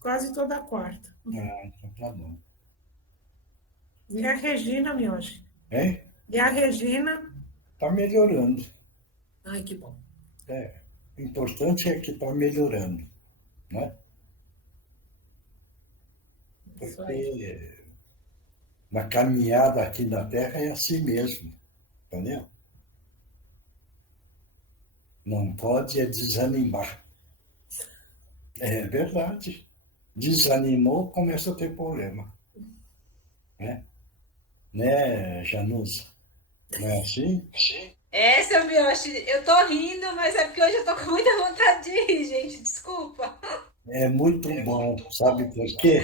quase toda quarta. Ah, então tá bom. E a Regina, Mioche? Hein? E a Regina? Tá melhorando. Ai, que bom. É. O importante é que tá melhorando, né? Isso aí. Porque na caminhada aqui na Terra é assim mesmo, entendeu? Não pode é desanimar. É verdade. Desanimou, começa a ter problema, né? Né, Janusa? Não é assim? Essa, Mioshi, eu tô rindo, mas é porque hoje eu tô com muita vontade de rir, gente. Desculpa. É muito bom, sabe por quê?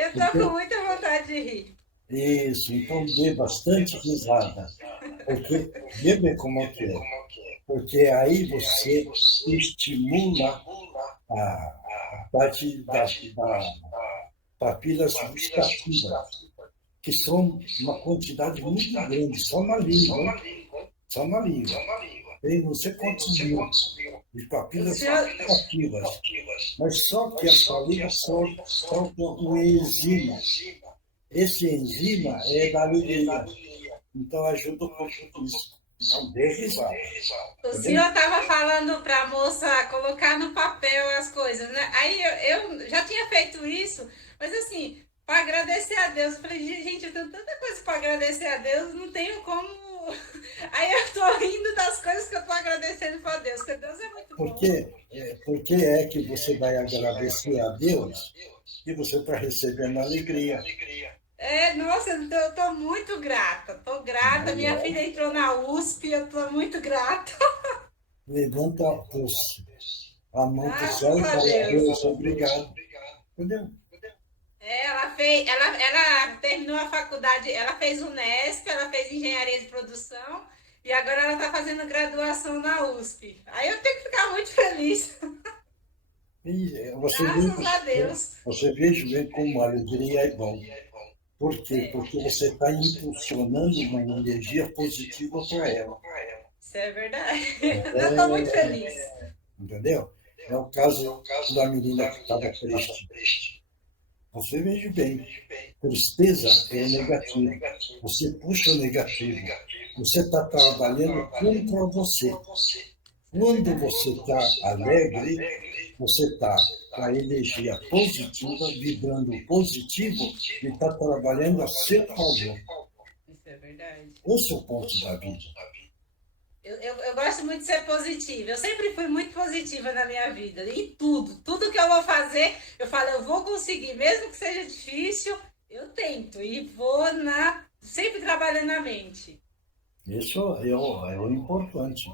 Eu tô com Porque muita vontade de rir. isso, então dê bastante risada. Porque, vê como é que é. Porque aí você estimula a parte das papilas gustativas, que são uma quantidade muito grande, só na língua, hein? Só na língua. Tem não sei quantos mil de O papilas senhor, gustativas. Mas só que a saliva solta um enzima. Esse enzima é da alegria. Então ajuda um pouco nisso. Então dê risada. o Entendeu? senhor tava falando pra moça colocar no papel as coisas, né? Aí eu já tinha feito isso, mas assim, para agradecer a Deus. Eu falei, gente, eu tenho tanta coisa para agradecer a Deus, não tenho como. Aí eu tô rindo das coisas que eu tô agradecendo para Deus, porque Deus é muito bom. Porque é que você vai agradecer a Deus e você está recebendo alegria. É, nossa, eu tô muito grata. Tô grata. Minha filha entrou na USP, eu tô muito grata. Levanta a mão para o céu Graças e a fala, Deus. Deus, obrigado. Entendeu? É, ela terminou a faculdade, ela fez Unesp, ela fez engenharia de produção e agora ela está fazendo graduação na USP. Aí eu tenho que ficar muito feliz. E Graças a Deus. você veja bem como a alegria é bom. Por quê? Porque você está impulsionando uma energia positiva para ela. Isso é verdade. Eu estou muito feliz. Entendeu? É o caso da menina que estava triste. Você veja bem, tristeza é negativo. Você puxa o negativo. Você está trabalhando contra você. Isso é Quando verdade. você está alegre, você está com a energia positiva, vibrando positivo e está trabalhando a seu favor. Isso é verdade. Esse é o ponto da vida. Eu gosto muito de ser positiva. Eu sempre fui muito positiva na minha vida. Em tudo. Tudo que eu vou fazer, eu falo, eu vou conseguir. Mesmo que seja difícil, eu tento. E vou sempre trabalhando na mente. Isso é o importante.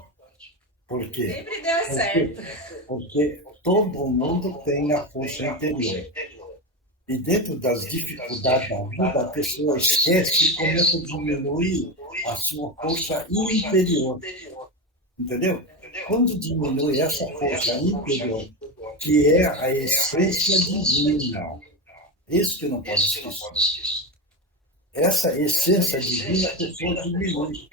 Por quê? Sempre deu Porque, certo. porque todo mundo tem a força interior. E dentro das dificuldades da vida, a pessoa esquece e começa a diminuir a sua força interior. Entendeu? Quando diminui essa força interior, que é a essência divina, isso que não pode esquecer. Essa essência divina, a pessoa diminui.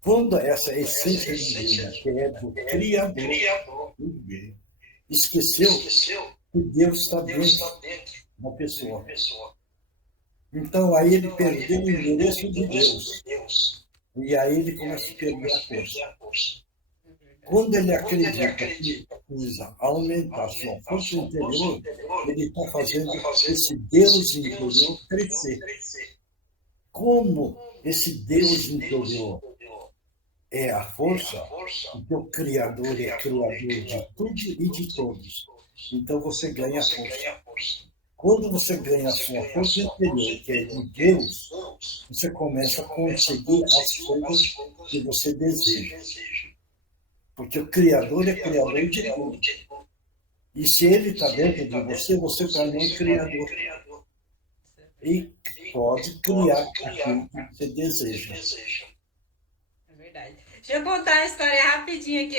Quando essa essência divina, que é do Criador, esqueceu que Deus está dentro da pessoa. Então, aí ele perdeu o endereço de Deus. E aí ele começa a perder a força. Quando ele acredita que precisa aumentar sua força interior, ele está fazendo esse Deus interior crescer. Como esse Deus interior é a força, porque o Criador é Criador de tudo e de todos. Então você ganha força. Quando você ganha a sua força interior, que é de Deus, você começa a conseguir as coisas que você deseja. Porque o Criador é Criador de tudo. E se ele está dentro de você, você também é Criador. E pode criar aquilo que você deseja. É verdade. Deixa eu contar a história rapidinho aqui,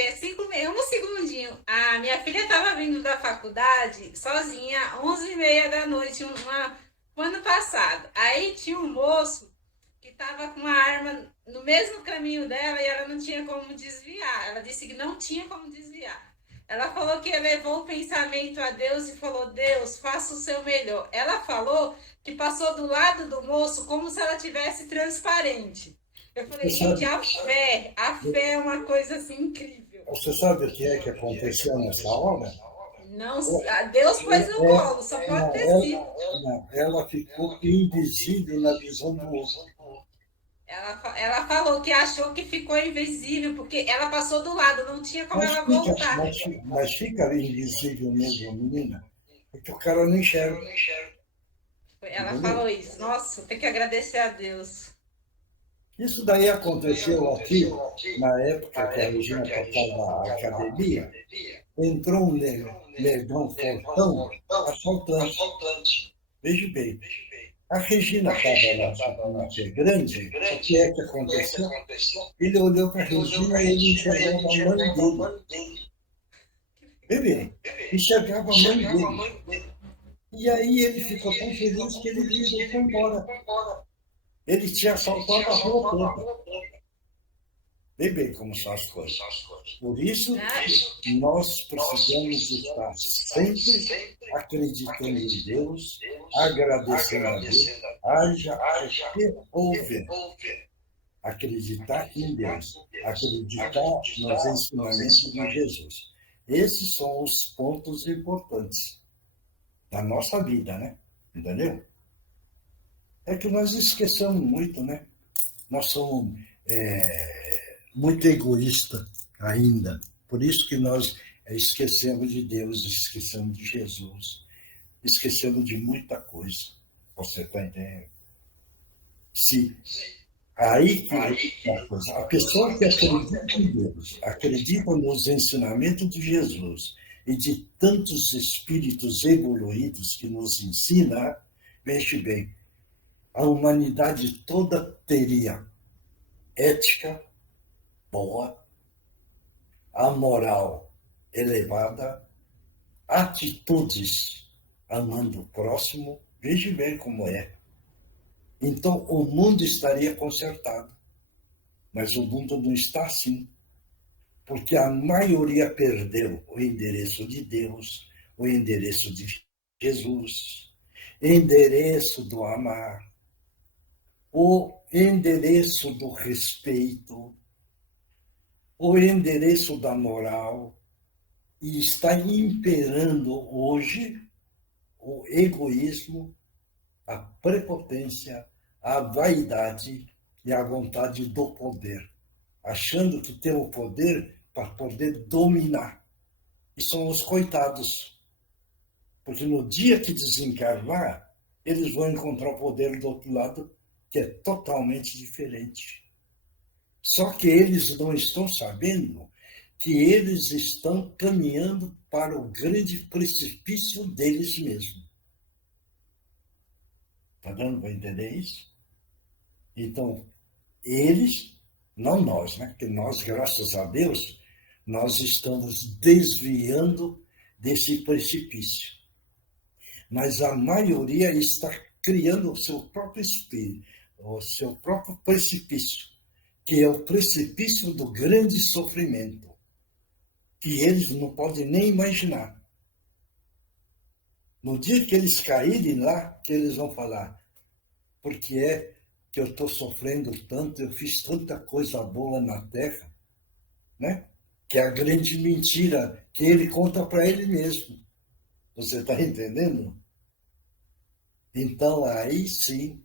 um segundinho. A minha filha estava vindo da faculdade sozinha, 11h30 da noite, um ano passado. Aí tinha um moço que estava com uma arma no mesmo caminho dela e ela não tinha como desviar. Ela disse que não tinha como desviar. Ela falou que elevou o pensamento a Deus e falou: Deus, faça o seu melhor. Ela falou que passou do lado do moço como se ela tivesse transparente. Eu falei, Você gente, sabe, a fé é uma coisa assim incrível. você sabe o que é que aconteceu nessa hora? Não, Deus pôs no colo, só pode Não, ter sido. ela ficou invisível na visão do outro. Ela falou que achou que ficou invisível, porque ela passou do lado, não tinha como Mas ela fica, voltar. mas fica invisível mesmo, menina, porque o cara não enxerga, Ela entendeu? falou isso. Nossa, tem que agradecer a Deus. Isso daí aconteceu aqui, na época que a Regina tocava a academia, entrou um negão fortão, assaltante. Veja bem, a Regina estava lá grande, o que é que aconteceu? Ele olhou para a Regina e ele enxergava a mãe dele. Bebê, enxergava a mãe dele. E aí ele ficou tão feliz que ele virou e foi embora. Ele tinha assaltado a rua toda. Vê bem como são as coisas. Por isso, nós precisamos estar sempre acreditando em Deus, agradecendo a Deus, haja o que houver. Acreditar em Deus, acreditar nos ensinamentos de Jesus. Esses são os pontos importantes da nossa vida, né? Entendeu? É que nós esquecemos muito, né? Nós somos muito egoístas ainda. Por isso que nós esquecemos de Deus, esquecemos de Jesus, esquecemos de muita coisa. Você está entendendo? Se aí que é a coisa. A pessoa que acredita em Deus, acredita nos ensinamentos de Jesus e de tantos espíritos evoluídos que nos ensina, veja bem, a humanidade toda teria ética boa, a moral elevada, atitudes amando o próximo, veja bem como é. Então o mundo estaria consertado, mas o mundo não está assim, porque a maioria perdeu o endereço de Deus, o endereço de Jesus, endereço do amar, o endereço do respeito, o endereço da moral, e está imperando hoje o egoísmo, a prepotência, a vaidade e a vontade do poder, achando que tem o poder para poder dominar. E são os coitados, porque no dia que desencarnar, eles vão encontrar o poder do outro lado, que é totalmente diferente. Só que eles não estão sabendo que eles estão caminhando para o grande precipício deles mesmos. Está dando para entender isso? Então, eles, não nós, né? Porque nós, graças a Deus, nós estamos desviando desse precipício. Mas a maioria está criando o seu próprio espírito, o seu próprio precipício, que é o precipício do grande sofrimento, que eles não podem nem imaginar. No dia que eles caírem lá, que eles vão falar, porque é que eu estou sofrendo tanto, eu fiz tanta coisa boa na Terra, né? Que é a grande mentira que ele conta para ele mesmo. Você está entendendo? Então, aí sim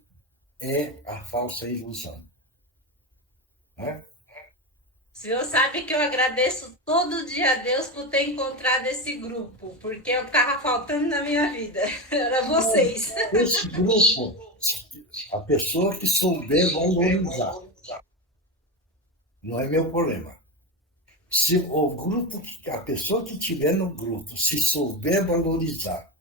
é a falsa ilusão. Né? O senhor sabe que eu agradeço todo dia a Deus por ter encontrado esse grupo, porque eu estava faltando na minha vida. Era vocês. Esse grupo, a pessoa que souber valorizar, não é meu problema. Se o grupo, a pessoa que estiver no grupo, se souber valorizar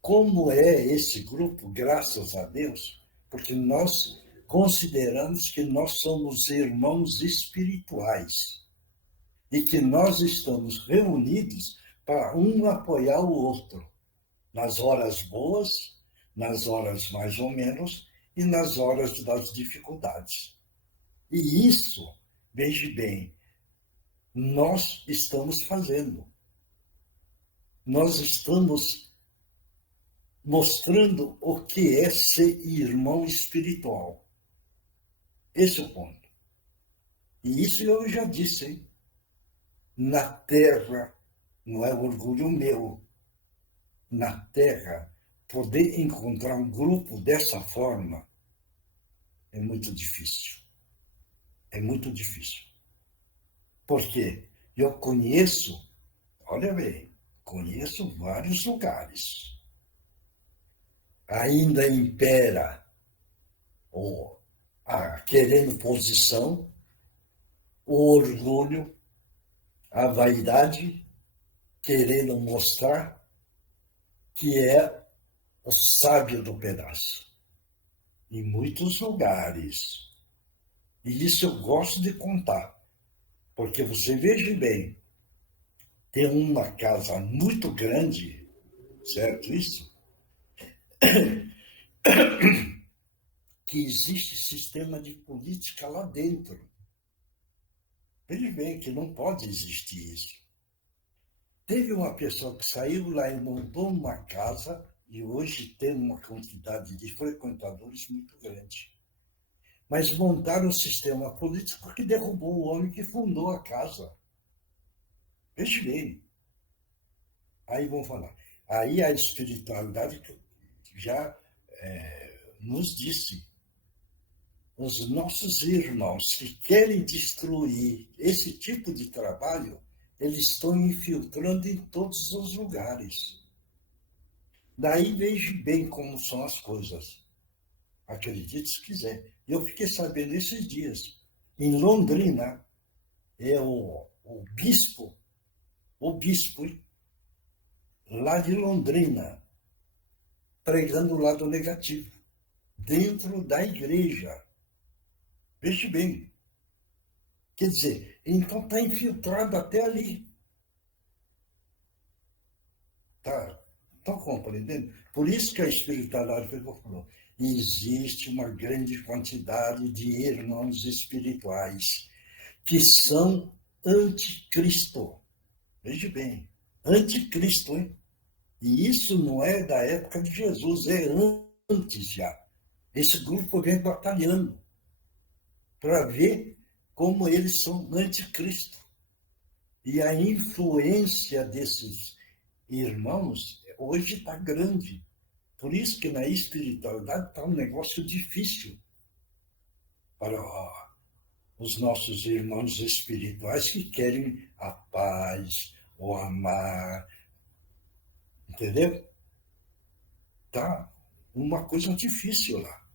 como é esse grupo, graças a Deus, porque nós consideramos que nós somos irmãos espirituais e que nós estamos reunidos para um apoiar o outro, nas horas boas, nas horas mais ou menos e nas horas das dificuldades. E isso, veja bem, nós estamos fazendo. nós estamos mostrando o que é ser irmão espiritual. Esse é o ponto. E isso eu já disse, hein? Na terra, não é orgulho meu, na terra, poder encontrar um grupo dessa forma é muito difícil. É muito difícil. Porque eu conheço, olha bem, conheço vários lugares. Ainda impera querendo posição, o orgulho, a vaidade, querendo mostrar que é o sábio do pedaço. Em muitos lugares. E isso eu gosto de contar. Porque você veja bem, tem uma casa muito grande, certo isso? Que existe sistema de política lá dentro. Veja bem que não pode existir isso. Teve uma pessoa que saiu lá e montou uma casa e hoje tem uma quantidade de frequentadores muito grande. Mas montaram um sistema político que derrubou o homem que fundou a casa. Veja bem. Aí vão falar. Aí a espiritualidade já nos disse. Os nossos irmãos que querem destruir esse tipo de trabalho, eles estão infiltrando em todos os lugares. Daí veja bem como são as coisas. Acredite se quiser. Eu fiquei sabendo esses dias. Em Londrina, é o bispo, lá de Londrina, pregando o lado negativo, dentro da igreja. Veja bem. Quer dizer, então está infiltrado até ali. Estão compreendendo? Por isso que a espiritualidade falou. Existe uma grande quantidade de irmãos espirituais que são anticristo. Veja bem, anticristo, hein? E isso não é da época de Jesus, é antes já. Esse grupo vem batalhando para ver como eles são anticristo. E a influência desses irmãos hoje está grande. Por isso que na espiritualidade está um negócio difícil para os nossos irmãos espirituais que querem a paz, o amar. Entendeu? Tá uma coisa difícil lá.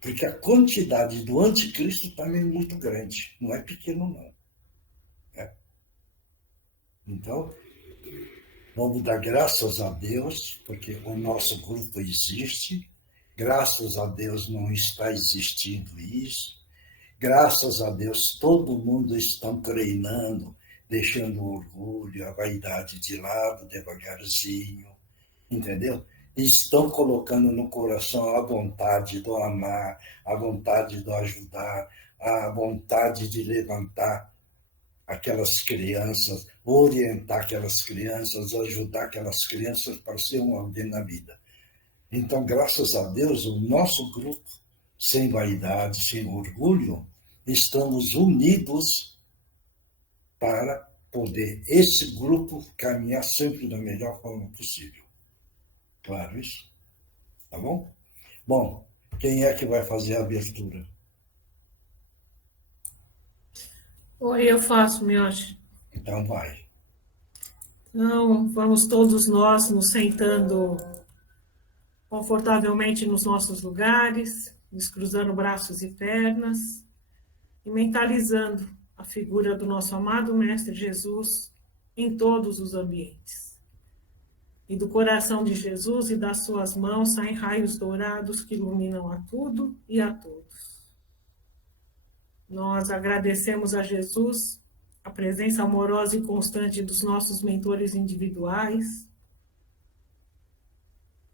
Porque a quantidade do anticristo também é muito grande. Não é pequeno, não. Então, vamos dar graças a Deus, porque o nosso grupo existe. Graças a Deus não está existindo isso. Graças a Deus todo mundo está treinando, deixando o orgulho, a vaidade de lado, devagarzinho. Entendeu? Estão colocando no coração a vontade do amar, a vontade do ajudar, a vontade de levantar aquelas crianças, orientar aquelas crianças, ajudar aquelas crianças para ser um alguém na vida. Então, graças a Deus, o nosso grupo, sem vaidade, sem orgulho, estamos unidos para poder esse grupo caminhar sempre da melhor forma possível. Claro isso? Tá bom? Bom, quem é que vai fazer a abertura? Oi, eu faço, Mioche. Então vai. Então, vamos todos nós nos sentando confortavelmente nos nossos lugares, descruzando braços e pernas e mentalizando a figura do nosso amado Mestre Jesus em todos os ambientes. E do coração de Jesus e das suas mãos saem raios dourados que iluminam a tudo e a todos. Nós agradecemos a Jesus a presença amorosa e constante dos nossos mentores individuais,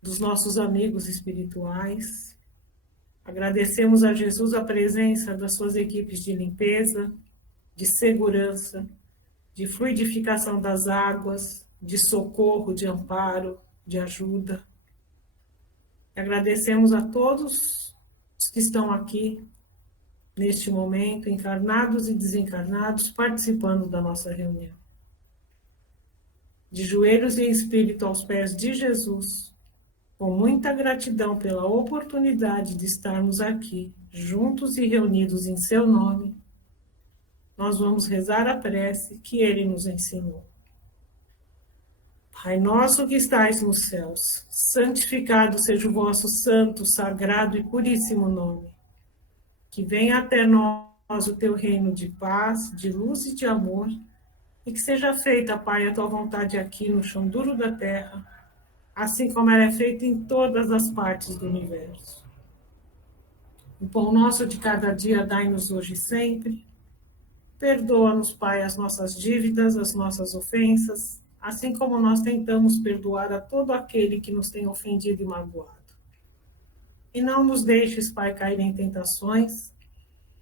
dos nossos amigos espirituais. Agradecemos a Jesus a presença das suas equipes de limpeza, de segurança, de fluidificação das águas, de socorro, de amparo, de ajuda. Agradecemos a todos os que estão aqui neste momento, encarnados e desencarnados, participando da nossa reunião. De joelhos e em espírito aos pés de Jesus, com muita gratidão pela oportunidade de estarmos aqui, juntos e reunidos em seu nome, nós vamos rezar a prece que ele nos ensinou. Pai nosso que estais nos céus, santificado seja o vosso santo, sagrado e puríssimo nome. Que venha até nós o teu reino de paz, de luz e de amor, e que seja feita, Pai, a tua vontade aqui no chão duro da terra, assim como ela é feita em todas as partes do universo. O pão nosso de cada dia dai-nos hoje e sempre. Perdoa-nos, Pai, as nossas dívidas, as nossas ofensas, assim como nós tentamos perdoar a todo aquele que nos tem ofendido e magoado. E não nos deixes, Pai, cair em tentações,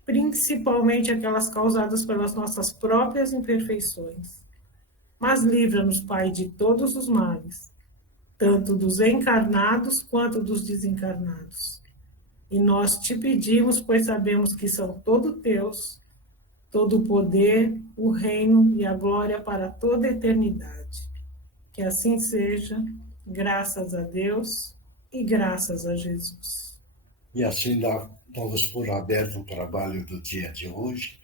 principalmente aquelas causadas pelas nossas próprias imperfeições. Mas livra-nos, Pai, de todos os males, tanto dos encarnados quanto dos desencarnados. E nós te pedimos, pois sabemos que são todo teus, todo o poder, o reino e a glória para toda a eternidade. Que assim seja, graças a Deus e graças a Jesus. E assim damos por aberto o trabalho do dia de hoje.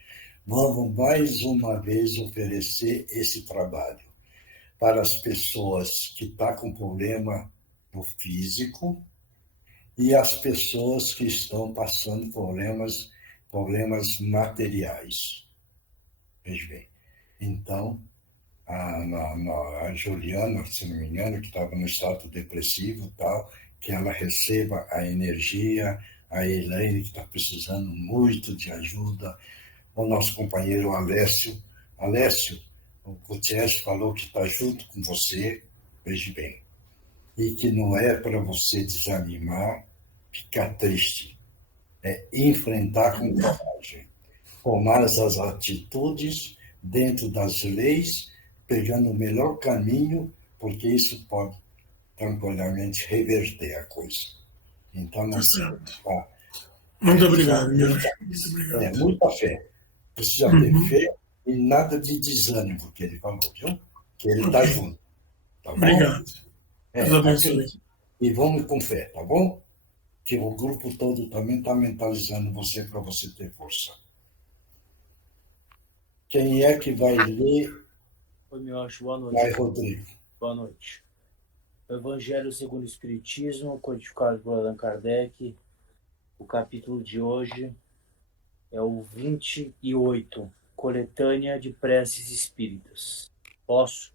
Vamos mais uma vez oferecer esse trabalho para as pessoas que estão com problema no físico e as pessoas que estão passando problemas materiais. Veja bem. Então, a Juliana, se não me engano, que estava no estado depressivo e tal, que ela receba a energia, a Elaine, que está precisando muito de ajuda, o nosso companheiro Alessio, o Gutierrez falou que está junto com você, veja bem, e que não é para você desanimar, ficar triste, é enfrentar com coragem, tomar as atitudes dentro das leis, pegando o melhor caminho, porque isso pode tranquilamente reverter a coisa. Então, não muito obrigado, meu. Muita fé. Precisa ter fé e nada de desânimo, que ele falou, viu? Que ele está junto. Tá bom? Obrigado. Deus abençoe. E vamos com fé, tá bom? Que o grupo todo também está mentalizando você para você ter força. Quem é que vai ler? Oi, meu anjo, boa noite. Vai, Rodrigo. Boa noite. O Evangelho segundo o Espiritismo, codificado por Allan Kardec. O capítulo de hoje é o 28, Coletânea de Preces Espíritas. Posso?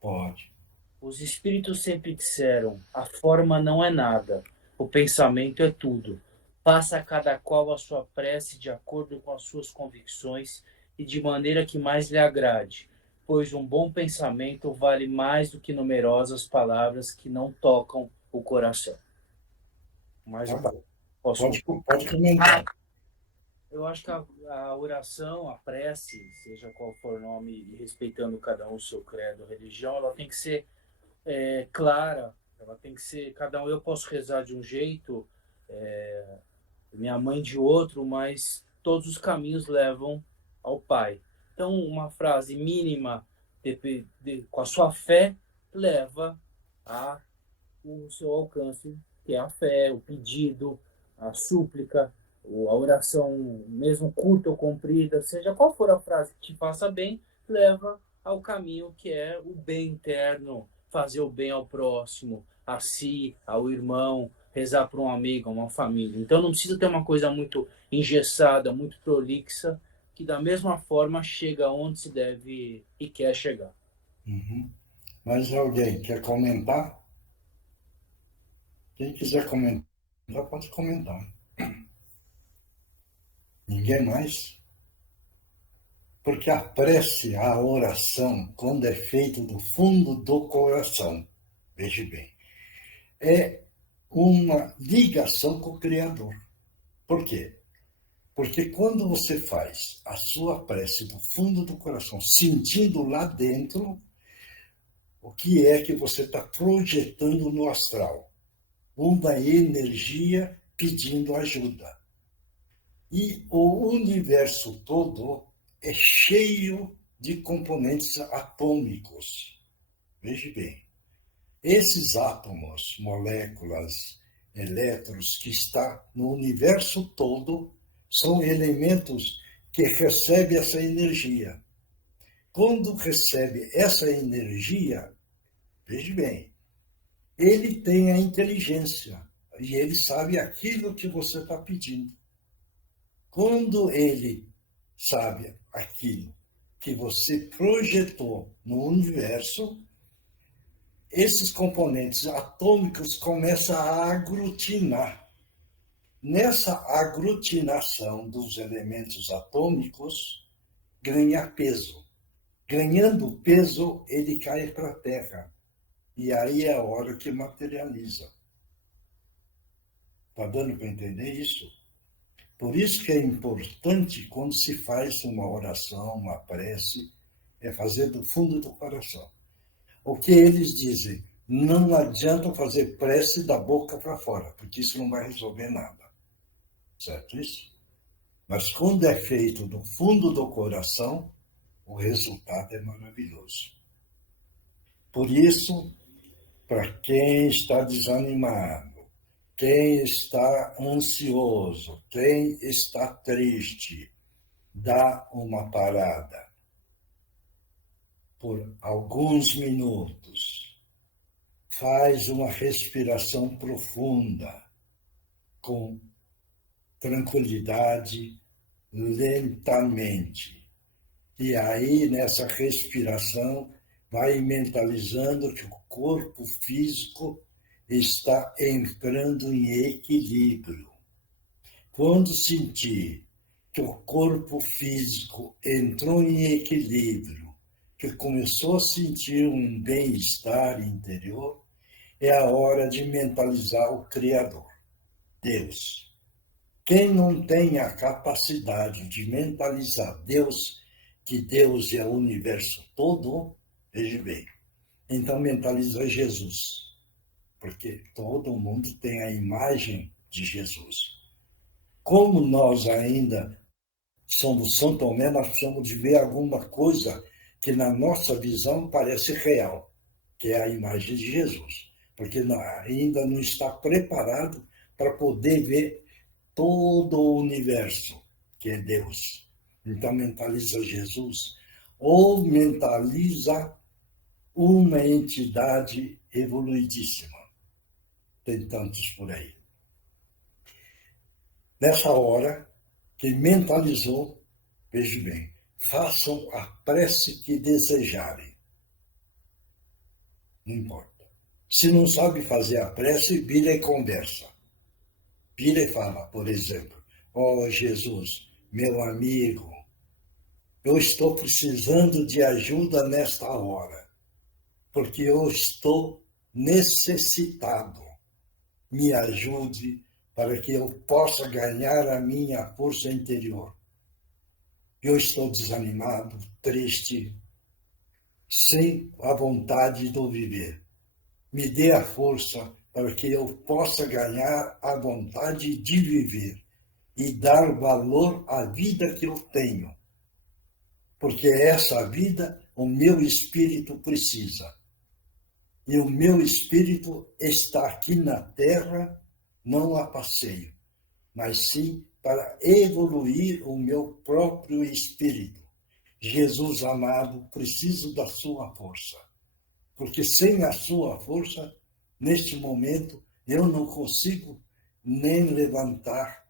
Pode. Os espíritos sempre disseram: a forma não é nada, o pensamento é tudo. Faça cada qual a sua prece de acordo com as suas convicções e de maneira que mais lhe agrade, pois um bom pensamento vale mais do que numerosas palavras que não tocam o coração. Mais Pode comentar. Eu acho que a oração, a prece, seja qual for o nome, e respeitando cada um o seu credo, religião, ela tem que ser clara, ela tem que ser, cada um, eu posso rezar de um jeito, minha mãe de outro, mas todos os caminhos levam ao Pai. Então, uma frase mínima com a sua fé leva o seu alcance, que é a fé, o pedido, a súplica, a oração, mesmo curta ou comprida, seja qual for a frase que te faça bem, leva ao caminho que é o bem interno, fazer o bem ao próximo, a si, ao irmão, rezar para um amigo, uma família. Então não precisa ter uma coisa muito engessada, muito prolixa, que da mesma forma chega onde se deve e quer chegar. Mas alguém quer comentar? Quem quiser comentar, pode comentar. Ninguém mais? Porque a prece, a oração, quando é feita do fundo do coração, veja bem, é uma ligação com o Criador. Por quê? Porque quando você faz a sua prece do fundo do coração, sentindo lá dentro, o que é que você está projetando no astral. Uma energia pedindo ajuda. E o universo todo é cheio de componentes atômicos. Veja bem, esses átomos, moléculas, elétrons que estão no universo todo são elementos que recebem essa energia. Quando recebe essa energia, veja bem, ele tem a inteligência e ele sabe aquilo que você está pedindo. Quando ele sabe aquilo que você projetou no universo, esses componentes atômicos começam a aglutinar. Nessa aglutinação dos elementos atômicos, ganha peso. Ganhando peso, ele cai para a Terra. E aí é a hora que materializa. Está dando para entender isso? Por isso que é importante, quando se faz uma oração, uma prece, é fazer do fundo do coração. O que eles dizem, não adianta fazer prece da boca para fora, porque isso não vai resolver nada. Certo isso? Mas quando é feito do fundo do coração, o resultado é maravilhoso. Por isso, para quem está desanimado, quem está ansioso, quem está triste, dá uma parada por alguns minutos. Faz uma respiração profunda, com tranquilidade, lentamente. E aí, nessa respiração, vai mentalizando que o corpo físico está entrando em equilíbrio. Quando sentir que o corpo físico entrou em equilíbrio, que começou a sentir um bem-estar interior, é a hora de mentalizar o Criador, Deus. Quem não tem a capacidade de mentalizar Deus, que Deus é o universo todo, veja bem, então mentaliza Jesus, porque todo mundo tem a imagem de Jesus. Como nós ainda somos São Tomé, nós precisamos de ver alguma coisa que na nossa visão parece real, que é a imagem de Jesus, porque ainda não está preparado para poder ver todo o universo, que é Deus. Então mentaliza Jesus, ou mentaliza uma entidade evoluidíssima. Tem tantos por aí. Nessa hora que mentalizou, veja bem, façam a prece que desejarem. Não importa. Se não sabe fazer a prece, vira e conversa. Vira e fala, por exemplo, ó Jesus, meu amigo, eu estou precisando de ajuda nesta hora, porque eu estou necessitado. Me ajude para que eu possa ganhar a minha força interior. Eu estou desanimado, triste, sem a vontade do viver. Me dê a força para que eu possa ganhar a vontade de viver e dar valor à vida que eu tenho. Porque essa vida o meu espírito precisa. E o meu espírito está aqui na Terra, não a passeio, mas sim para evoluir o meu próprio espírito. Jesus amado, preciso da sua força. Porque sem a sua força, neste momento, eu não consigo nem levantar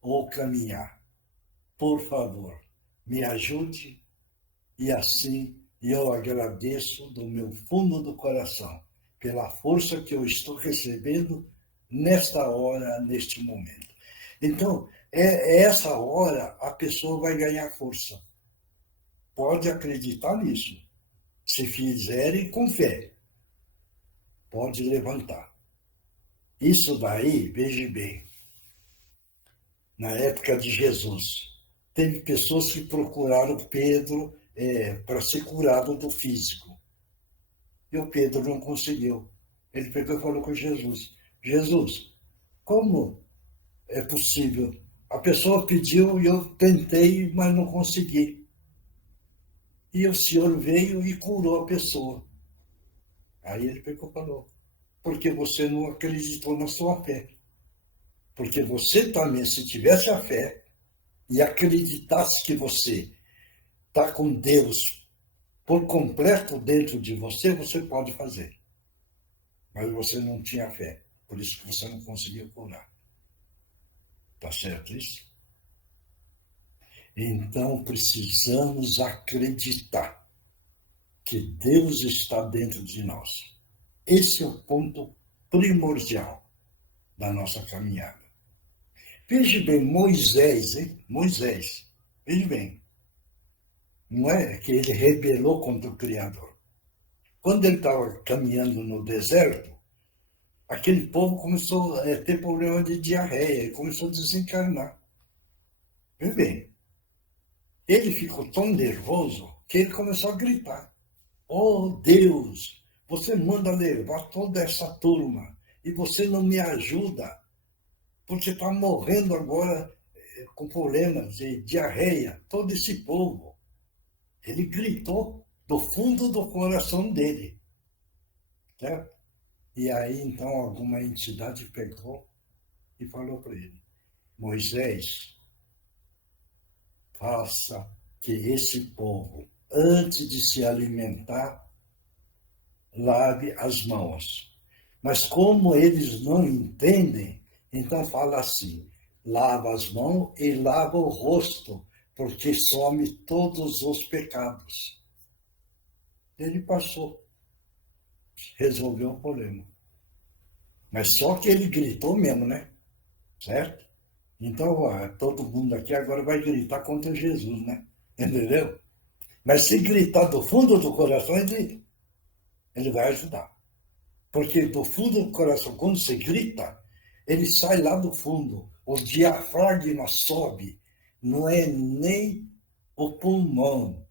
ou caminhar. Por favor, me ajude e assim eu agradeço do meu fundo do coração pela força que eu estou recebendo nesta hora, neste momento. Então, essa hora a pessoa vai ganhar força. Pode acreditar nisso. Se fizerem com fé, pode levantar. Isso daí, veja bem, na época de Jesus, teve pessoas que procuraram Pedro para ser curado do físico. E o Pedro não conseguiu. Ele pegou e falou com Jesus: Jesus, como é possível? A pessoa pediu e eu tentei, mas não consegui. E o Senhor veio e curou a pessoa. Aí ele pegou e falou: porque você não acreditou na sua fé. Porque você também, se tivesse a fé e acreditasse que você está com Deus por completo dentro de você, você pode fazer. Mas você não tinha fé. Por isso que você não conseguiu curar. Está certo isso? Então precisamos acreditar que Deus está dentro de nós. Esse é o ponto primordial da nossa caminhada. Veja bem, Moisés, hein? Moisés, veja bem. Não é que ele rebelou contra o Criador. Quando ele estava caminhando no deserto, aquele povo começou a ter problema de diarreia, ele começou a desencarnar. Veja bem, ele ficou tão nervoso que ele começou a gritar: oh Deus, você manda levar toda essa turma e você não me ajuda, porque está morrendo agora com problemas de diarreia, todo esse povo. Ele gritou do fundo do coração dele. Certo? E aí, então, alguma entidade pegou e falou para ele: Moisés, faça que esse povo, antes de se alimentar, lave as mãos. Mas como eles não entendem, então fala assim: lava as mãos e lava o rosto, porque some todos os pecados. Ele passou, resolveu o problema. Mas só que ele gritou mesmo, né? Certo? Então, todo mundo aqui agora vai gritar contra Jesus, né? Entendeu? Mas se gritar do fundo do coração, ele vai ajudar. Porque do fundo do coração, quando você grita, ele sai lá do fundo. O diafragma sobe. Não é nem o pulmão.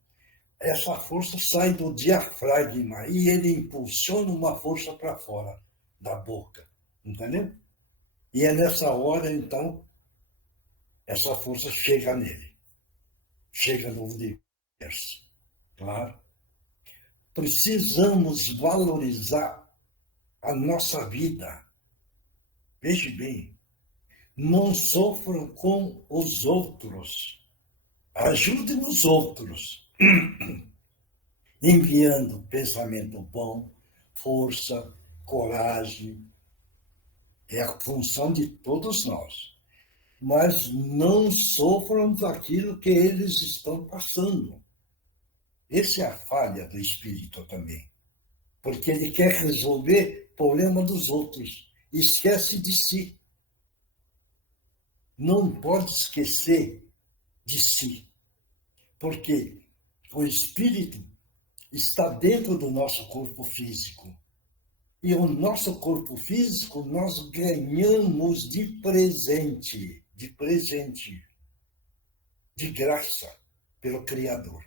Essa força sai do diafragma e ele impulsiona uma força para fora da boca. Entendeu? E é nessa hora, então, essa força chega nele. Chega no universo. Claro. Precisamos valorizar a nossa vida. Veja bem, não sofram com os outros. Ajudem os outros, enviando pensamento bom, força, coragem. É a função de todos nós. Mas não sofram daquilo que eles estão passando. Essa é a falha do espírito também. Porque ele quer resolver o problema dos outros. Esquece de si. Não pode esquecer de si. Porque o espírito está dentro do nosso corpo físico. E o nosso corpo físico nós ganhamos de presente, de graça, pelo Criador.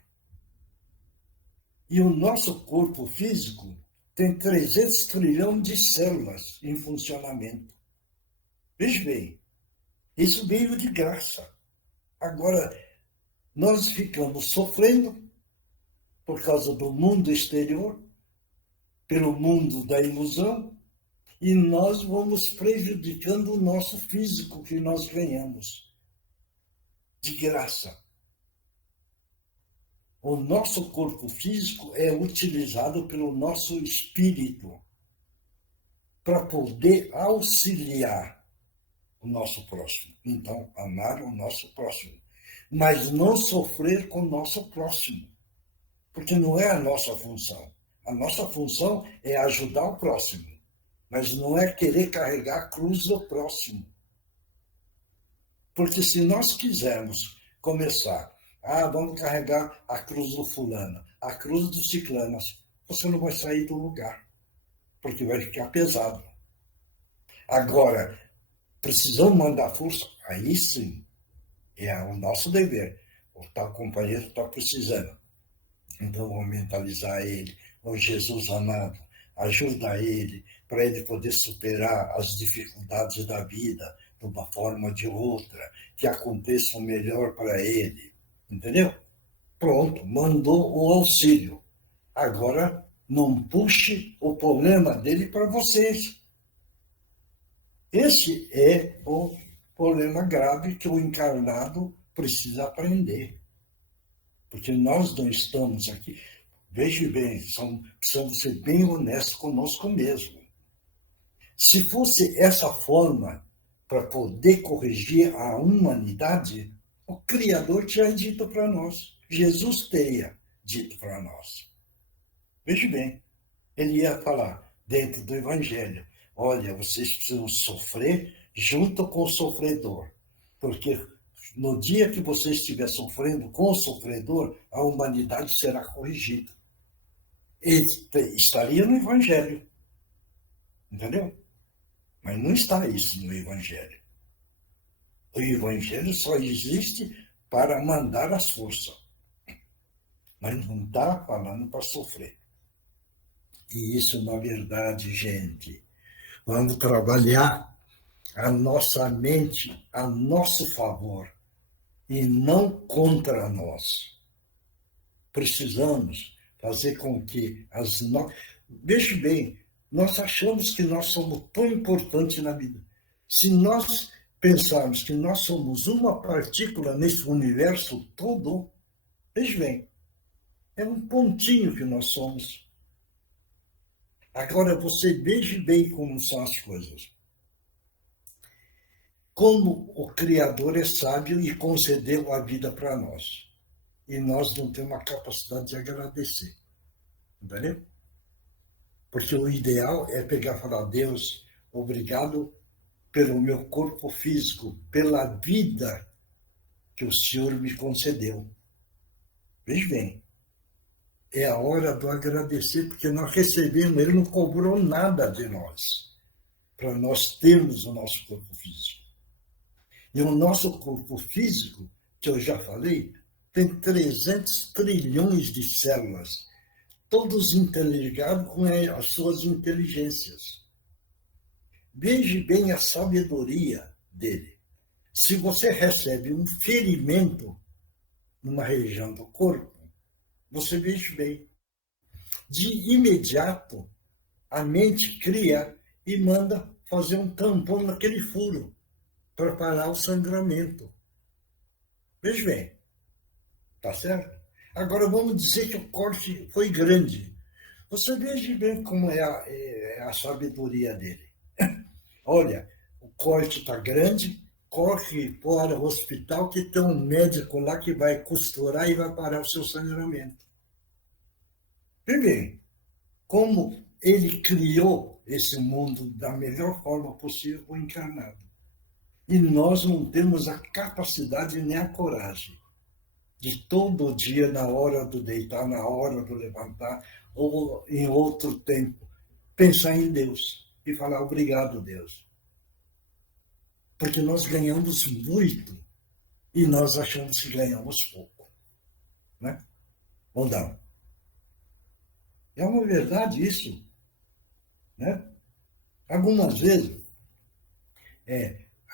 E o nosso corpo físico tem 300 trilhões de células em funcionamento. Veja bem, isso veio de graça. Agora, nós ficamos sofrendo por causa do mundo exterior, pelo mundo da ilusão, e nós vamos prejudicando o nosso físico que nós ganhamos de graça. O nosso corpo físico é utilizado pelo nosso espírito para poder auxiliar o nosso próximo. Então, amar o nosso próximo, mas não sofrer com o nosso próximo, porque não é a nossa função. A nossa função é ajudar o próximo, mas não é querer carregar a cruz do próximo. Porque se nós quisermos começar, vamos carregar a cruz do fulano, a cruz do ciclano, você não vai sair do lugar, porque vai ficar pesado. Agora, precisamos mandar força, aí sim, é o nosso dever. O tal companheiro está precisando. Então, vamos mentalizar ele: oh, Jesus amado, ajuda ele, para ele poder superar as dificuldades da vida de uma forma ou de outra, que aconteça o melhor para ele. Entendeu? Pronto, mandou o auxílio. Agora, não puxe o problema dele para vocês. Esse é o problema grave que o encarnado precisa aprender. Porque nós não estamos aqui. Veja bem, precisamos ser bem honestos conosco mesmo. Se fosse essa forma para poder corrigir a humanidade, o Criador tinha dito para nós. Jesus teria dito para nós. Veja bem, ele ia falar dentro do Evangelho, olha, vocês precisam sofrer junto com o sofredor, porque no dia que você estiver sofrendo com o sofredor, a humanidade será corrigida. Ele estaria no Evangelho, entendeu? Mas não está isso no Evangelho. O Evangelho só existe para mandar as forças, mas não está falando para sofrer. E isso, na verdade, gente, vamos trabalhar a nossa mente a nosso favor e não contra nós. Precisamos fazer com que Veja bem, nós achamos que nós somos tão importantes na vida. Se nós pensarmos que nós somos uma partícula nesse universo todo, veja bem, é um pontinho que nós somos. Agora, você veja bem como são as coisas. Como o Criador é sábio e concedeu a vida para nós. E nós não temos a capacidade de agradecer. Entendeu? Porque o ideal é pegar e falar, Deus, obrigado pelo meu corpo físico, pela vida que o Senhor me concedeu. Veja bem, é a hora do agradecer, porque nós recebemos, ele não cobrou nada de nós, para nós termos o nosso corpo físico. E o nosso corpo físico, que eu já falei, tem 300 trilhões de células, todos interligados com as suas inteligências. Veja bem a sabedoria dele. Se você recebe um ferimento numa região do corpo, você veja bem. De imediato, a mente cria e manda fazer um tampão naquele furo para parar o sangramento. Veja bem. Tá certo? Agora vamos dizer que o corte foi grande. Você veja bem como é a sabedoria dele. Olha, o corte está grande, corre para o hospital que tem um médico lá que vai costurar e vai parar o seu sangramento. Veja bem, como ele criou esse mundo da melhor forma possível o encarnado. E nós não temos a capacidade nem a coragem de todo dia, na hora do deitar, na hora do levantar, ou em outro tempo, pensar em Deus e falar obrigado, Deus. Porque nós ganhamos muito e nós achamos que ganhamos pouco. Né? Ou não? É uma verdade isso. Né? Algumas vezes,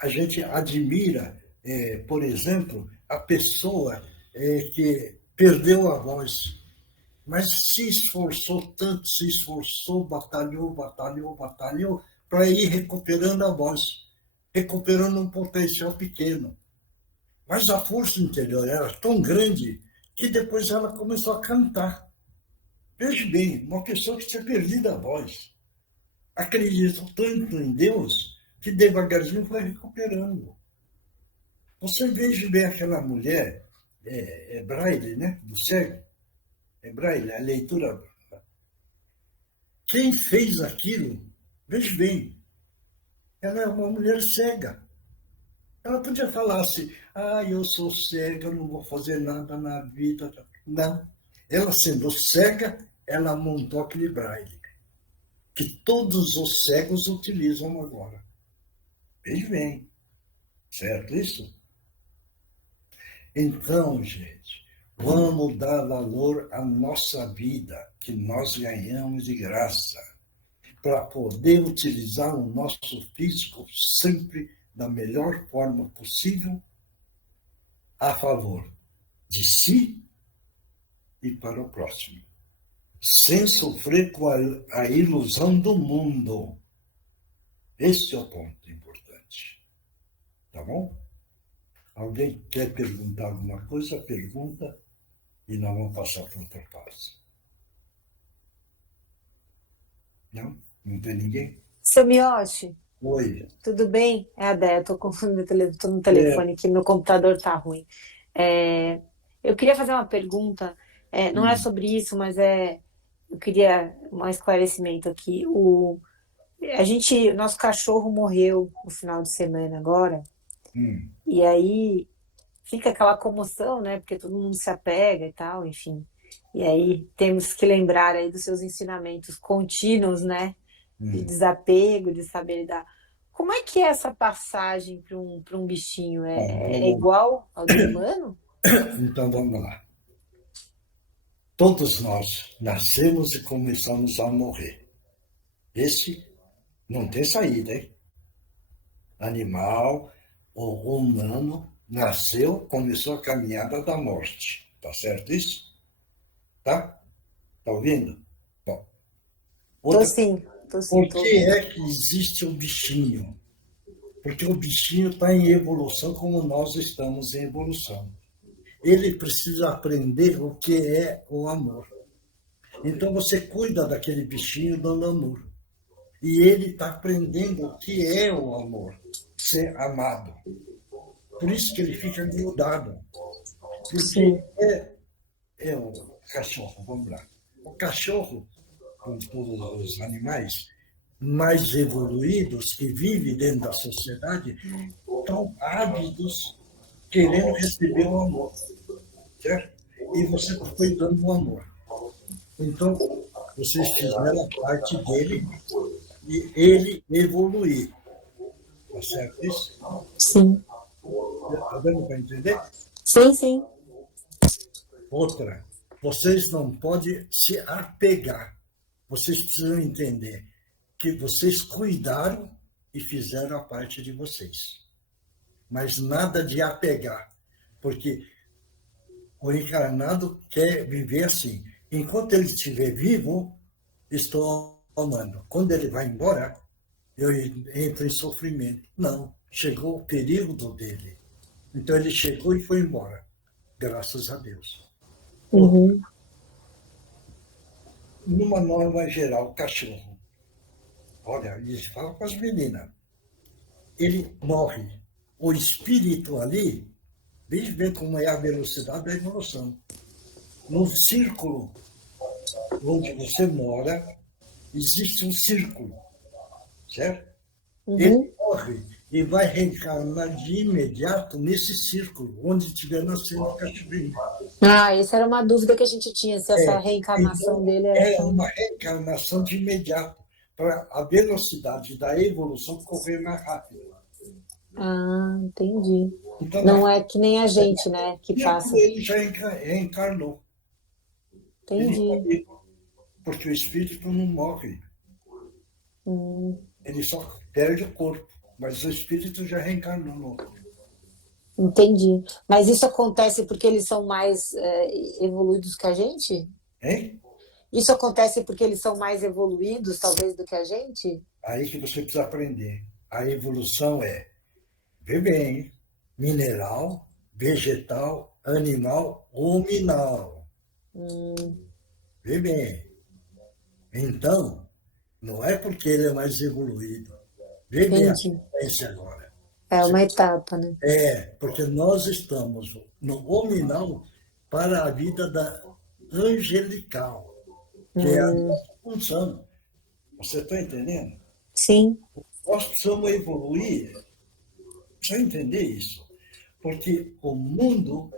a gente admira, por exemplo, a pessoa que perdeu a voz, mas se esforçou tanto, batalhou, para ir recuperando a voz, recuperando um potencial pequeno. Mas a força interior era tão grande que depois ela começou a cantar. Veja bem, uma pessoa que tinha perdido a voz, acreditou tanto em Deus que devagarzinho foi recuperando. Você veja bem aquela mulher, Braille, né? Do cego. Braille, a leitura. Quem fez aquilo, veja bem, ela é uma mulher cega. Ela podia falar assim, eu sou cega, eu não vou fazer nada na vida. Não. Ela sendo cega, ela montou aquele Braille, que todos os cegos utilizam agora. Veja bem, certo isso? Então, gente, vamos dar valor à nossa vida, que nós ganhamos de graça. para poder utilizar o nosso físico sempre da melhor forma possível a favor de si e para o próximo, sem sofrer com a ilusão do mundo. Esse é o ponto importante. Tá bom? Alguém quer perguntar alguma coisa? Pergunta e nós vamos passar para outra fase. Não? Não tem ninguém? Seu Miotti, Oi. tudo bem? É a Déia, tô no telefone aqui, meu computador tá ruim. Eu queria fazer uma pergunta, não é sobre isso, mas eu queria um esclarecimento aqui. Nosso cachorro morreu no final de semana agora, e aí fica aquela comoção, né? Porque todo mundo se apega e tal, enfim. E aí temos que lembrar aí dos seus ensinamentos contínuos, né? De desapego, de saber lidar. Como é que é essa passagem para um bichinho? É igual ao do humano? Então vamos lá. Todos nós nascemos e começamos a morrer. Esse não tem saída, hein? Animal ou humano nasceu, começou a caminhada da morte. Tá certo isso? Tá? Tá ouvindo? Bom. Tô sim. Por que é que existe o bichinho? Porque o bichinho está em evolução como nós estamos em evolução. Ele precisa aprender o que é o amor. Então você cuida daquele bichinho dando amor. E ele está aprendendo o que é o amor, ser amado. Por isso que ele fica grudado. Porque é o cachorro, vamos lá. O cachorro, como todos os animais mais evoluídos que vivem dentro da sociedade, estão ávidos querendo receber o amor. Certo? E você foi dando o amor. Então, vocês fizeram a parte dele e ele evoluir. Tá certo isso? Sim. Está dando para entender? Sim, sim. Outra, vocês não podem se apegar. Vocês precisam entender que vocês cuidaram e fizeram a parte de vocês. Mas nada de apegar, porque o encarnado quer viver assim. Enquanto ele estiver vivo, estou amando. Quando ele vai embora, eu entro em sofrimento. Não, chegou o período dele. Então ele chegou e foi embora. Graças a Deus. Uhum. Numa norma geral, cachorro. Olha, eles falam com as meninas. Ele morre. O espírito ali, veja bem como é a velocidade da evolução. No círculo onde você mora, existe um círculo, certo? Ele morre e vai reencarnar de imediato nesse círculo, onde estiver nascendo o cachorrinho. Essa era uma dúvida que a gente tinha, se essa reencarnação então, dele era... É uma reencarnação de imediato, para a velocidade da evolução correr mais rápido. Entendi. Então, não é que nem a gente, né, que passa. Ele já reencarnou. Entendi. Porque o espírito não morre. Ele só perde o corpo, mas o espírito já reencarnou no outro. Entendi. Mas isso acontece porque eles são mais evoluídos que a gente? Hein? Isso acontece porque eles são mais evoluídos, talvez, do que a gente? Aí que você precisa aprender. A evolução é, vê bem, mineral, vegetal, animal, hominal. Vê bem. Então, não é porque ele é mais evoluído. Vê bem a diferença agora. É uma etapa, né? Porque nós estamos no hominal para a vida da angelical, que é a nossa função. Você está entendendo? Sim. Nós precisamos evoluir. Precisa entender isso. Porque o mundo,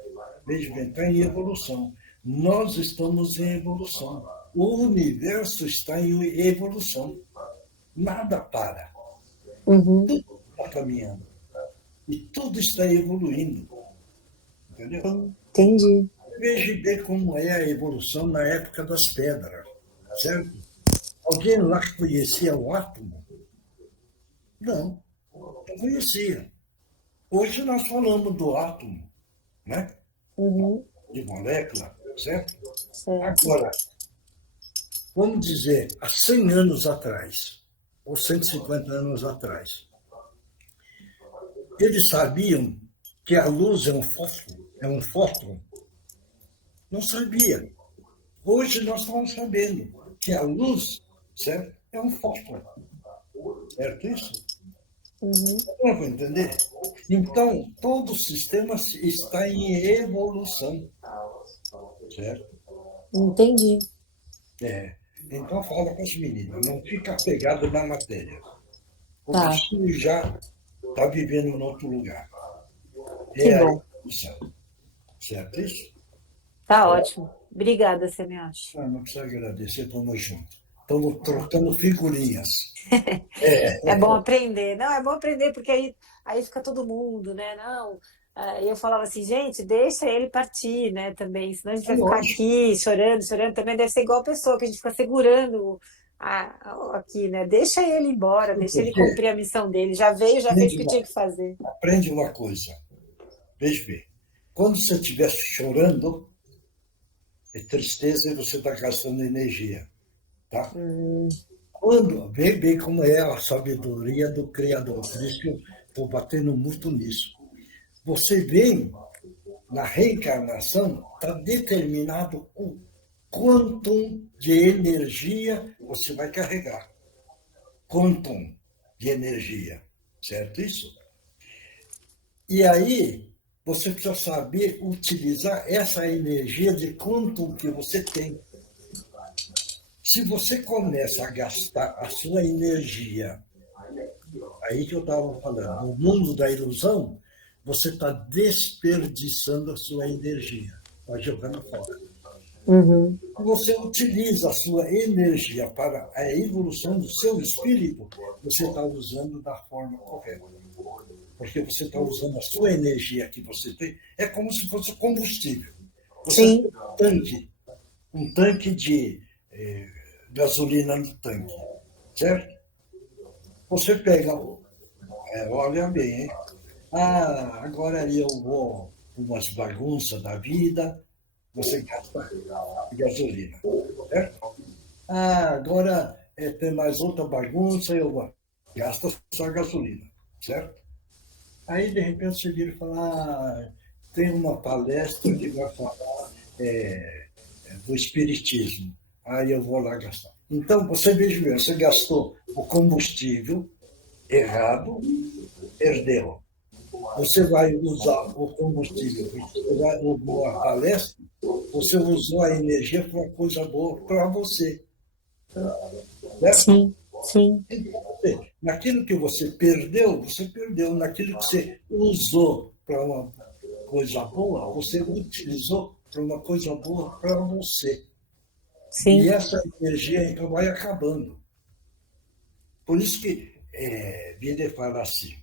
veja bem, está em evolução. Nós estamos em evolução. O universo está em evolução. Nada para. Tudo está caminhando. E tudo está evoluindo. Entendeu? Entendi. Veja bem como é a evolução na época das pedras, certo? Alguém lá que conhecia o átomo? Não, não conhecia. Hoje nós falamos do átomo, né? Uhum. De molécula, certo? Certo. Agora, vamos dizer, há 100 anos atrás, ou 150 anos atrás, eles sabiam que a luz é um fósforo, é um fóton? Não sabia. Hoje nós estamos sabendo que a luz, certo, é um fósforo. Certo isso? Uhum. Não vou entender? Então, todo o sistema está em evolução. Certo? Entendi. Então, fala com as meninas, não fica apegado na matéria. O Tá. bichinho já está vivendo em outro lugar. Que É a bom. evolução. Certo isso? Tá ótimo. Obrigada, Semiotti. Não precisa agradecer, estamos juntos. Estamos trocando figurinhas. É bom aprender. Não, é bom aprender, porque aí fica todo mundo, né? Não. Eu falava assim, gente, deixa ele partir, né? Também, senão a gente vai ficar Lógico. aqui chorando, chorando. Também deve ser igual a pessoa que a gente fica segurando aqui, né? Deixa ele embora, deixa ele Porque cumprir a missão dele. Já veio, já fez o que tinha que fazer. aprende uma coisa. Veja bem. Quando você estiver chorando, é tristeza e você está gastando energia. Tá? Quando, vê bem como é a sabedoria do Criador. Por isso que eu estou batendo muito nisso. Você vem na reencarnação, está determinado o quantum de energia você vai carregar. Quantum de energia. Certo isso? E aí, você precisa saber utilizar essa energia de quantum que você tem. Se você começa a gastar a sua energia, aí que eu estava falando, no mundo da ilusão, você está desperdiçando a sua energia, está jogando fora. Uhum. Você utiliza a sua energia para a evolução do seu espírito, você está usando da forma correta. Porque você está usando a sua energia que você tem, é como se fosse combustível. Você Sim. tem um tanque de gasolina no tanque, certo? Você pega, olha bem, hein? Agora eu vou umas bagunças da vida, você gasta gasolina, certo? Agora tem mais outra bagunça, eu gasto só gasolina, certo? Aí, de repente, você vira e fala, tem uma palestra que vai falar do espiritismo. Aí eu vou lá gastar. Então, você veja bem, você gastou o combustível errado, perdeu. Você vai usar o combustível, você vai usar a palestra, você usou a energia para uma coisa boa para você. Certo? Sim, sim. Naquilo que você perdeu, você perdeu. Naquilo que você usou para uma coisa boa, você utilizou para uma coisa boa para você. Sim. E essa energia, então, vai acabando. Por isso que Bíblia fala assim,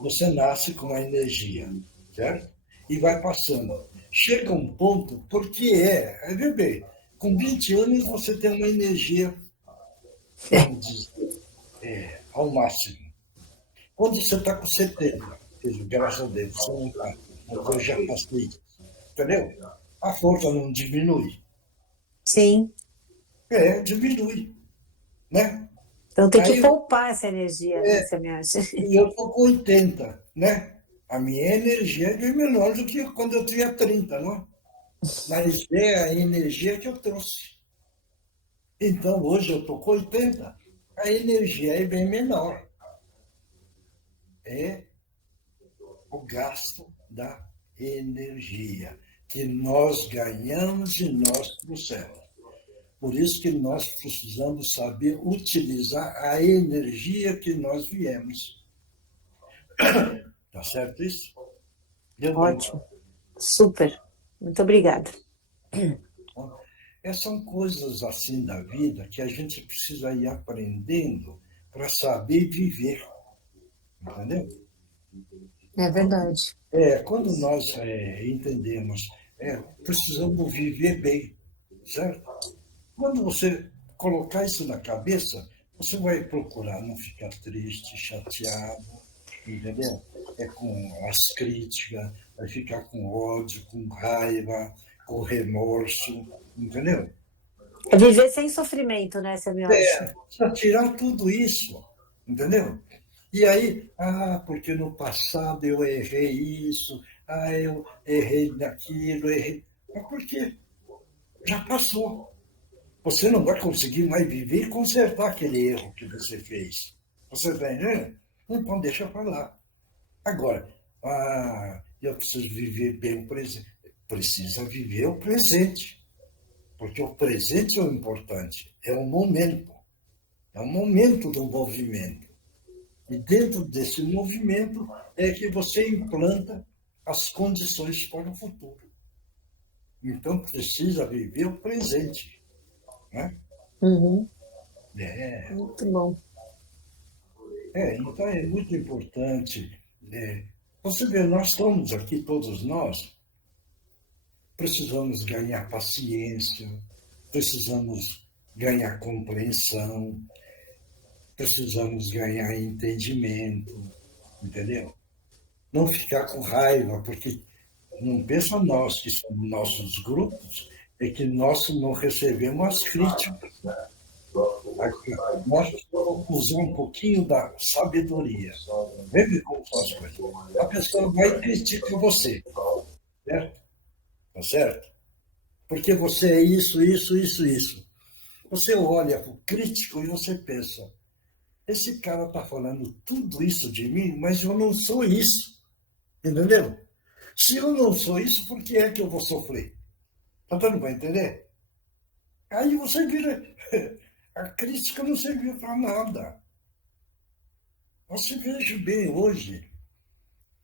você nasce com a energia, certo? E vai passando. Chega um ponto, porque vê bem, com 20 anos você tem uma energia, vamos dizer, ao máximo. Quando você está com 70, graças a Deus, você não está, eu já passei, entendeu? A força não diminui. Sim. Diminui, né? Então tem que poupar essa energia, né, você me acha? E eu estou com 80, né? A minha energia é bem menor do que quando eu tinha 30, não é? Mas é a energia que eu trouxe. Então, hoje eu estou com 80, a energia é bem menor. É o gasto da energia que nós ganhamos e nós trouxemos. Por isso que nós precisamos saber utilizar a energia que nós viemos. Tá certo isso? Ótimo. Super. Muito obrigada. São coisas assim da vida que a gente precisa ir aprendendo para saber viver. Entendeu? É verdade. Quando nós entendemos, precisamos viver bem, certo? Quando você colocar isso na cabeça, você vai procurar não ficar triste, chateado, entendeu? Com as críticas, vai ficar com ódio, com raiva, com remorso, entendeu? É viver sem sofrimento, né, Semiotti? Para tirar tudo isso, entendeu? E aí, porque no passado eu errei isso, eu errei naquilo, errei. Mas por quê? Já passou. Você não vai conseguir mais viver e consertar aquele erro que você fez. Você está entendendo? Então, deixa para lá. Agora, eu preciso viver bem o presente. Precisa viver o presente. Porque o presente é o importante. É o momento. É o momento do movimento. E dentro desse movimento é que você implanta as condições para o futuro. Então, precisa viver o presente. Né? Uhum. Muito bom. Então é muito importante. Você vê, nós estamos aqui, todos nós, precisamos ganhar paciência, precisamos ganhar compreensão, precisamos ganhar entendimento, entendeu? Não ficar com raiva, porque não pensa nós que somos nossos grupos, é que nós não recebemos as críticas. Nós precisamos usar um pouquinho da sabedoria. Vê como são as coisas. A pessoa vai e critica você, certo? Tá certo? Porque você é isso, isso, isso, isso. Você olha para o crítico e você pensa, esse cara está falando tudo isso de mim, mas eu não sou isso. Entendeu? Se eu não sou isso, por que é que eu vou sofrer? Está dando para entender? Aí você vira... A crítica não serviu para nada. Você veja bem hoje,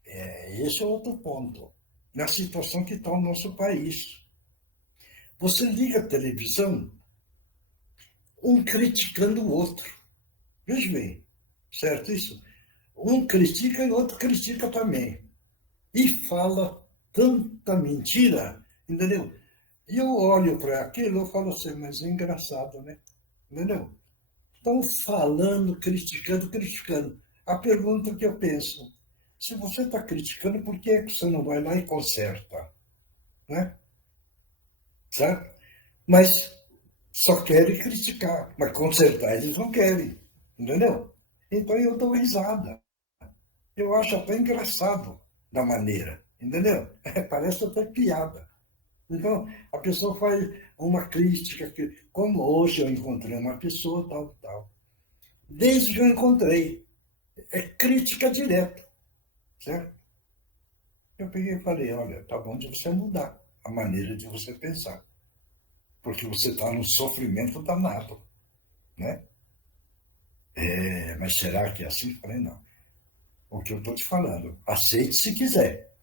esse é outro ponto, na situação que está o nosso país. Você liga a televisão, um criticando o outro. Veja bem, certo isso? Um critica e o outro critica também. E fala tanta mentira, entendeu? E eu olho para aquilo e falo assim, mas é engraçado, né? Entendeu? Estão falando, criticando, criticando. A pergunta que eu penso, se você está criticando, por que é que você não vai lá e conserta? Né? Certo? Mas só querem criticar, mas consertar eles não querem. Entendeu? Então eu dou risada. Eu acho até engraçado da maneira. Entendeu? Parece até piada. Então, a pessoa faz uma crítica, que, como hoje eu encontrei uma pessoa, tal, tal. Desde que eu encontrei, é crítica direta, certo? Eu peguei e falei, olha, tá bom de você mudar a maneira de você pensar, porque você está num sofrimento danado, né? Mas será que é assim? Eu falei, não. O que eu estou te falando, aceite se quiser.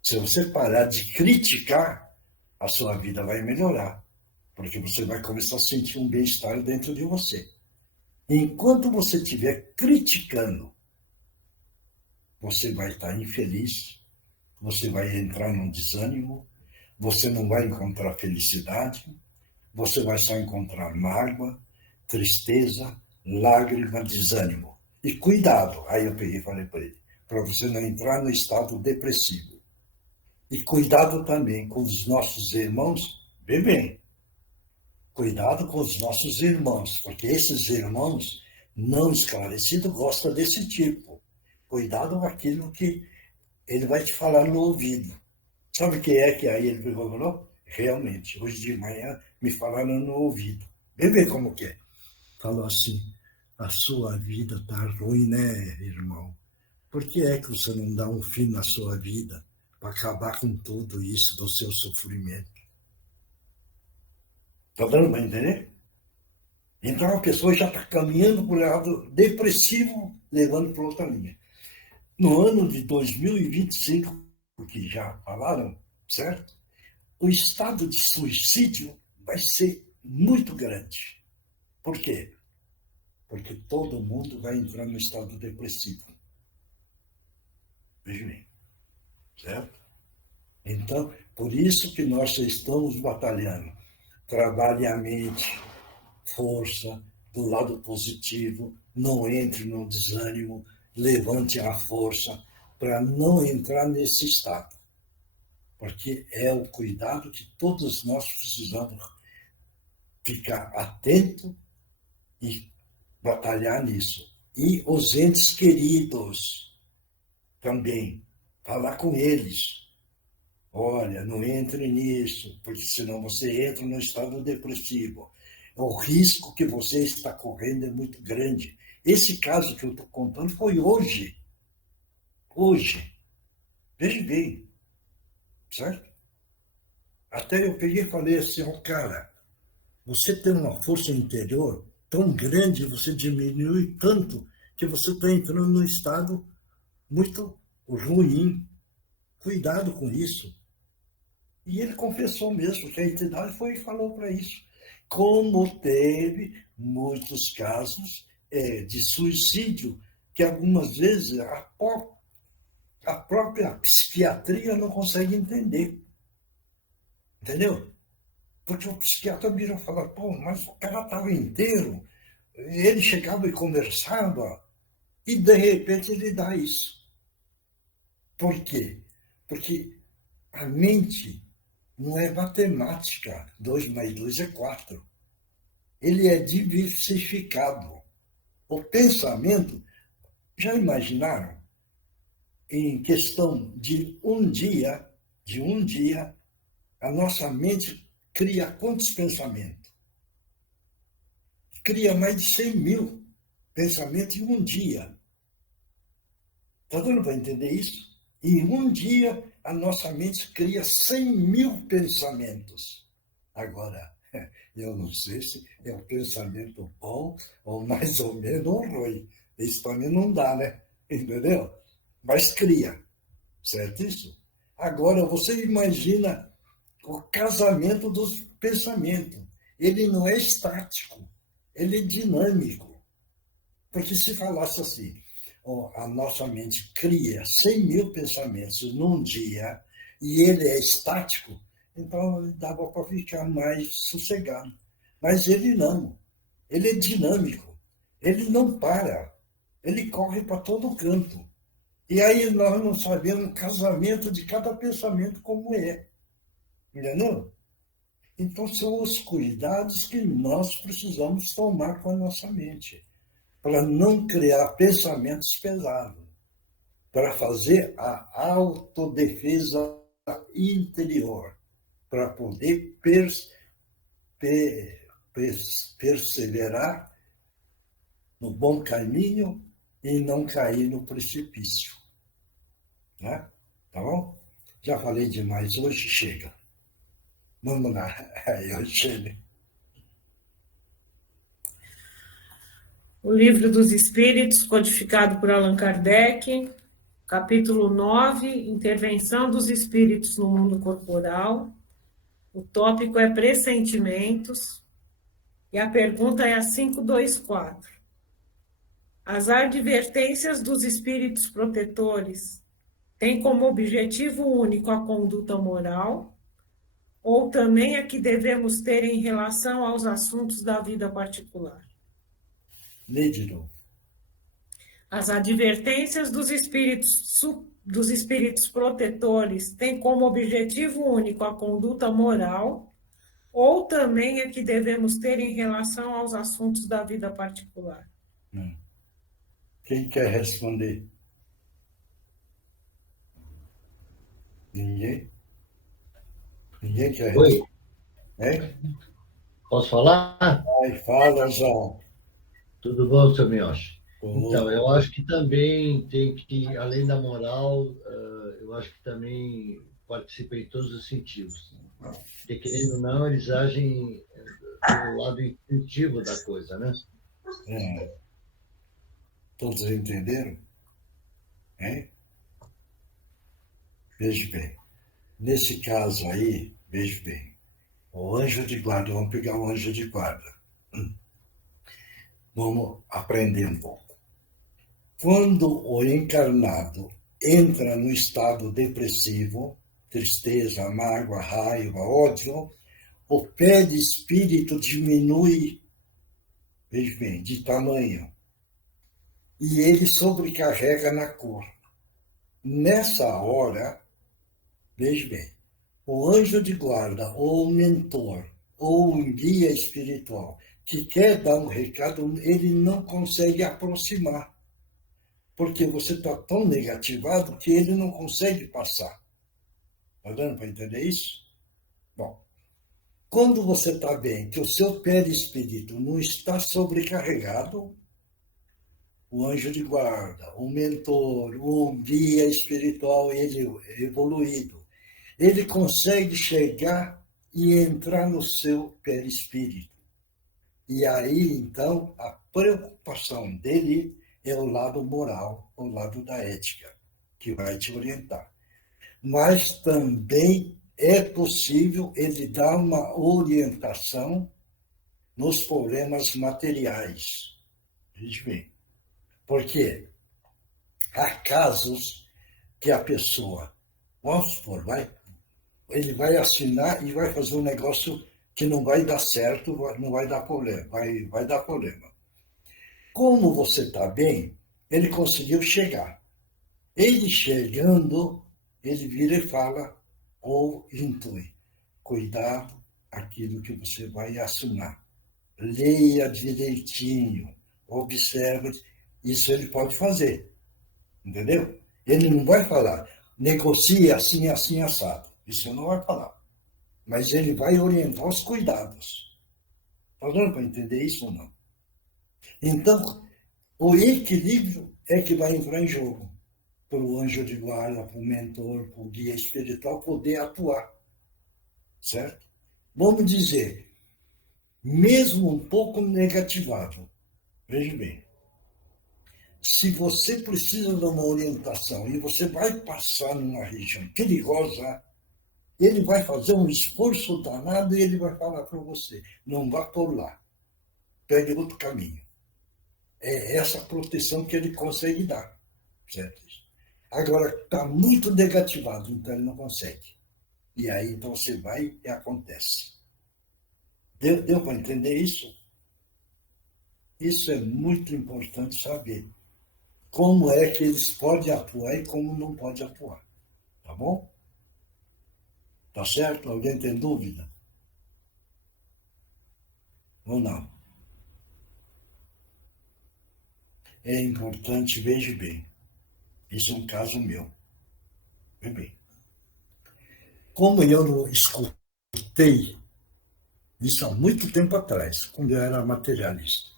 Se você parar de criticar, a sua vida vai melhorar, porque você vai começar a sentir um bem-estar dentro de você. Enquanto você estiver criticando, você vai estar infeliz, você vai entrar num desânimo, você não vai encontrar felicidade, você vai só encontrar mágoa, tristeza, lágrima, desânimo. E cuidado, aí eu peguei e falei para ele, para você não entrar no estado depressivo. E cuidado também com os nossos irmãos, vê bem, cuidado com os nossos irmãos, porque esses irmãos não esclarecidos gostam desse tipo. Cuidado com aquilo que ele vai te falar no ouvido. Sabe o que é que aí ele falou? Realmente, hoje de manhã me falaram no ouvido. Vê bem como que é. Falou assim, a sua vida está ruim, né, irmão? Por que é que você não dá um fim na sua vida? Para acabar com tudo isso do seu sofrimento. Está dando para entender? Então a pessoa já está caminhando para o lado depressivo, levando para outra linha. No ano de 2025, que já falaram, certo? O estado de suicídio vai ser muito grande. Por quê? Porque todo mundo vai entrar no estado depressivo. Veja bem. Certo? Então, por isso que nós estamos batalhando. Trabalhe a mente, força, do lado positivo, não entre no desânimo, levante a força para não entrar nesse estado. Porque é o cuidado que todos nós precisamos ficar atento e batalhar nisso. E os entes queridos também, falar com eles. Olha, não entre nisso, porque senão você entra no estado depressivo. O risco que você está correndo é muito grande. Esse caso que eu estou contando foi hoje. Hoje. Veja bem. Certo? Até eu peguei e falei assim, cara, você tem uma força interior tão grande, você diminui tanto, que você está entrando num estado muito ruim. Cuidado com isso. E ele confessou mesmo que a entidade foi e falou para isso. Como teve muitos casos de suicídio, que algumas vezes a própria psiquiatria não consegue entender. Entendeu? Porque o psiquiatra vira e fala, pô, mas o cara estava inteiro, ele chegava e conversava, e de repente ele dá isso. Por quê? Porque a mente não é matemática, 2 mais 2 é 4. Ele é diversificado. O pensamento, já imaginaram? Em questão de um dia, a nossa mente cria quantos pensamentos? Cria mais de 100.000 pensamentos em um dia. Está dando para entender isso? Em um dia, a nossa mente cria 100.000 pensamentos. Agora, eu não sei se é um pensamento bom ou mais ou menos ruim. Isso também não dá, né? Entendeu? Mas cria. Certo isso? Agora, você imagina o casamento dos pensamentos. Ele não é estático, ele é dinâmico. Porque se falasse assim, a nossa mente cria 100.000 pensamentos num dia e ele é estático, então dava para ficar mais sossegado. Mas ele não. Ele é dinâmico. Ele não para. Ele corre para todo canto. E aí nós não sabemos o casamento de cada pensamento como é. Entendeu? Então são os cuidados que nós precisamos tomar com a nossa mente, para não criar pensamentos pesados, para fazer a autodefesa interior, para poder perseverar no bom caminho e não cair no precipício. Né? Tá bom? Já falei demais, hoje chega. Vamos lá, hoje chega. O Livro dos Espíritos, codificado por Allan Kardec, capítulo 9, Intervenção dos Espíritos no Mundo Corporal. O tópico é pressentimentos, e a pergunta é a 524. As advertências dos espíritos protetores têm como objetivo único a conduta moral, ou também a que devemos ter em relação aos assuntos da vida particular? Lê de novo. As advertências dos espíritos protetores têm como objetivo único a conduta moral, ou também a que devemos ter em relação aos assuntos da vida particular? Quem quer responder? Ninguém? Ninguém quer responder? Oi. Posso falar? Ai, fala, João. Tudo bom, seu Miocha? Então, eu acho que também tem que, além da moral, eu acho que também participa em todos os sentidos. Porque, querendo ou não, eles agem pelo lado intuitivo da coisa, né? Todos entenderam? Veja bem. Nesse caso aí, veja bem. O anjo de guarda, vamos pegar o anjo de guarda. Vamos aprender um pouco. Quando o encarnado entra no estado depressivo, tristeza, mágoa, raiva, ódio, o pé de espírito diminui veja bem, de tamanho. E ele sobrecarrega na cor. Nessa hora, veja bem, o anjo de guarda, ou o mentor, ou um guia espiritual, que quer dar um recado, ele não consegue aproximar. Porque você está tão negativado que ele não consegue passar. Está dando para entender isso? Bom, quando você está bem, que o seu perispírito não está sobrecarregado, o anjo de guarda, o mentor, o guia espiritual, ele evoluído, ele consegue chegar e entrar no seu perispírito. E aí, então, a preocupação dele é o lado moral, o lado da ética, que vai te orientar. Mas também é possível ele dar uma orientação nos problemas materiais. Veja bem. Porque há casos que a pessoa, vamos supor, ele vai assinar e vai fazer um negócio que não vai dar certo, não vai dar problema, vai dar problema. Como você está bem, ele conseguiu chegar. Ele chegando, ele vira e fala, ou intui, cuidado aquilo que você vai assinar. Leia direitinho, observe. Isso ele pode fazer, entendeu? Ele não vai falar, negocie assim, assim, assado. Isso não vai falar. Mas ele vai orientar os cuidados. Está dando para entender isso ou não? Então, o equilíbrio é que vai entrar em jogo. Para o anjo de guarda, para o mentor, para o guia espiritual poder atuar. Certo? Vamos dizer, mesmo um pouco negativado, veja bem, se você precisa de uma orientação e você vai passar numa região perigosa, ele vai fazer um esforço danado e ele vai falar para você, não vá por lá, pegue outro caminho. É essa proteção que ele consegue dar, certo? Agora, está muito negativado, então ele não consegue. E aí, então, você vai e acontece. Deu para entender isso? Isso é muito importante saber. Como é que eles podem atuar e como não podem atuar. Tá bom? Tá certo? Alguém tem dúvida? Ou não? É importante, veja bem. Isso é um caso meu. Veja bem. Como eu não escutei isso há muito tempo atrás, quando eu era materialista,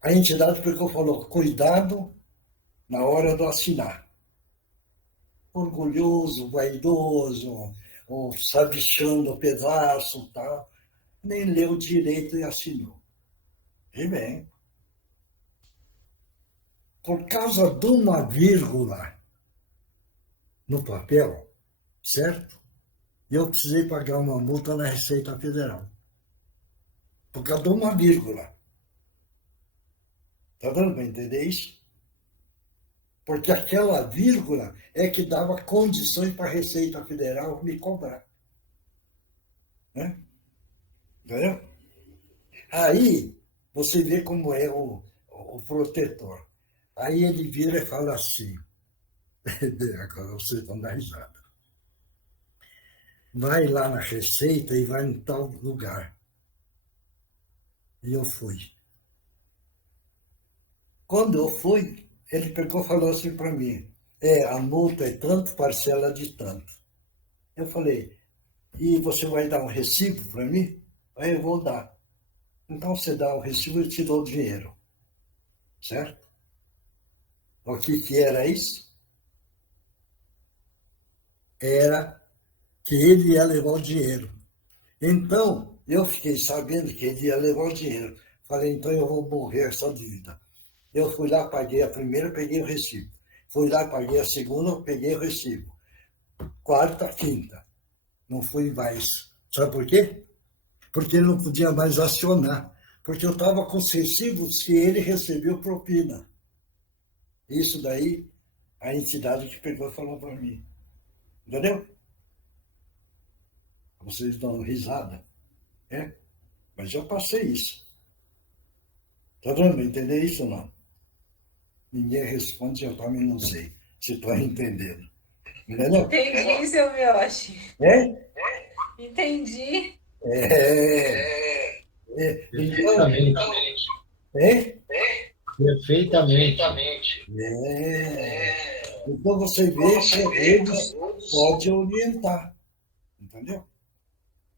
a entidade pegou e falou, cuidado na hora do assinar. Orgulhoso, vaidoso, ou sabichando o pedaço, tal, nem leu direito e assinou. E bem, por causa de uma vírgula no papel, certo? Eu precisei pagar uma multa na Receita Federal. Por causa de uma vírgula. Está dando para entender isso? Porque aquela vírgula é que dava condições para a Receita Federal me cobrar. Né? Entendeu? Aí, você vê como é o protetor. Aí ele vira e fala assim, agora vocês vão dar risada. Vai lá na Receita e vai em tal lugar. E eu fui. Quando eu fui, ele pegou e falou assim para mim, a multa é tanto, parcela de tanto. Eu falei, e você vai dar um recibo para mim? Aí eu vou dar. Então você dá o recibo e eu te dou o dinheiro. Certo? O que era isso? Era que ele ia levar o dinheiro. Então, eu fiquei sabendo que ele ia levar o dinheiro. Falei, então eu vou morrer essa dívida. Eu fui lá, paguei a primeira, peguei o recibo. Fui lá, paguei a segunda, peguei o recibo. Quarta, quinta. Não fui mais. Sabe por quê? Porque ele não podia mais acionar. Porque eu estava com os recibos que ele recebeu propina. Isso daí, a entidade que pegou falou para mim. Entendeu? Vocês dão risada. Mas eu passei isso. Tá dando para entender isso ou não? Ninguém responde, eu também não sei se estou entendendo. Entendeu? Entendi, seu Mioshi. É? Entendi. Perfeitamente. É? Perfeitamente. Então você vê que eles podem orientar. Entendeu?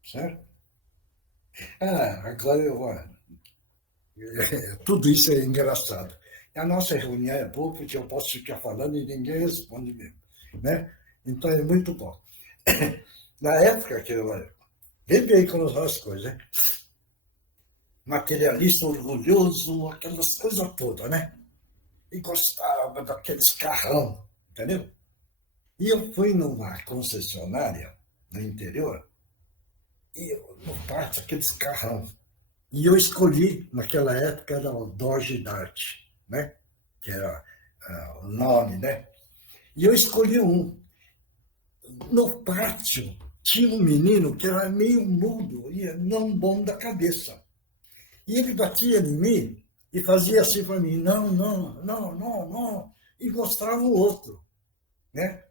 Certo? Agora eu vou. Tudo isso é engraçado. A nossa reunião é boa porque eu posso ficar falando e ninguém responde mesmo. Né? Então é muito bom. Na época que eu. Vê bem como são as coisas, né? Materialista, orgulhoso, aquelas coisas todas, né? E gostava daqueles carrão, entendeu? E eu fui numa concessionária no interior e no pátio, aqueles carrão. E eu escolhi, naquela época, era o Dodge Dart, né? Que era o nome, né? E eu escolhi um. No pátio tinha um menino que era meio mudo e não bom da cabeça. E ele batia em mim e fazia assim para mim, não, não, não, não, não, e mostrava o outro, né?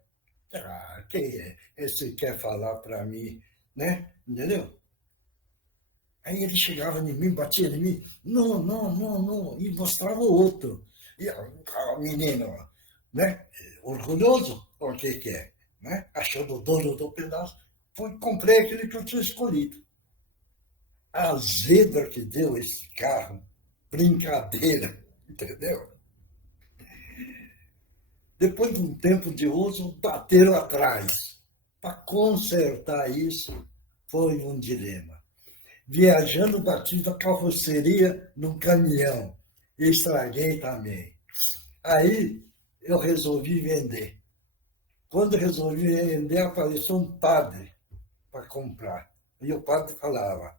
Quem esse quer falar para mim, né? Entendeu? Aí ele chegava em mim, batia em mim, não, não, não, não, e mostrava o outro. E o menino, né? Orgulhoso, o que é? Né? Achando o dono do pedaço, comprei aquele que eu tinha escolhido. A zebra que deu esse carro, brincadeira, entendeu? Depois de um tempo de uso, bateram atrás. Para consertar isso, foi um dilema. Viajando, bati da carroceria num caminhão. E estraguei também. Aí eu resolvi vender. Quando resolvi vender, apareceu um padre para comprar. E o padre falava,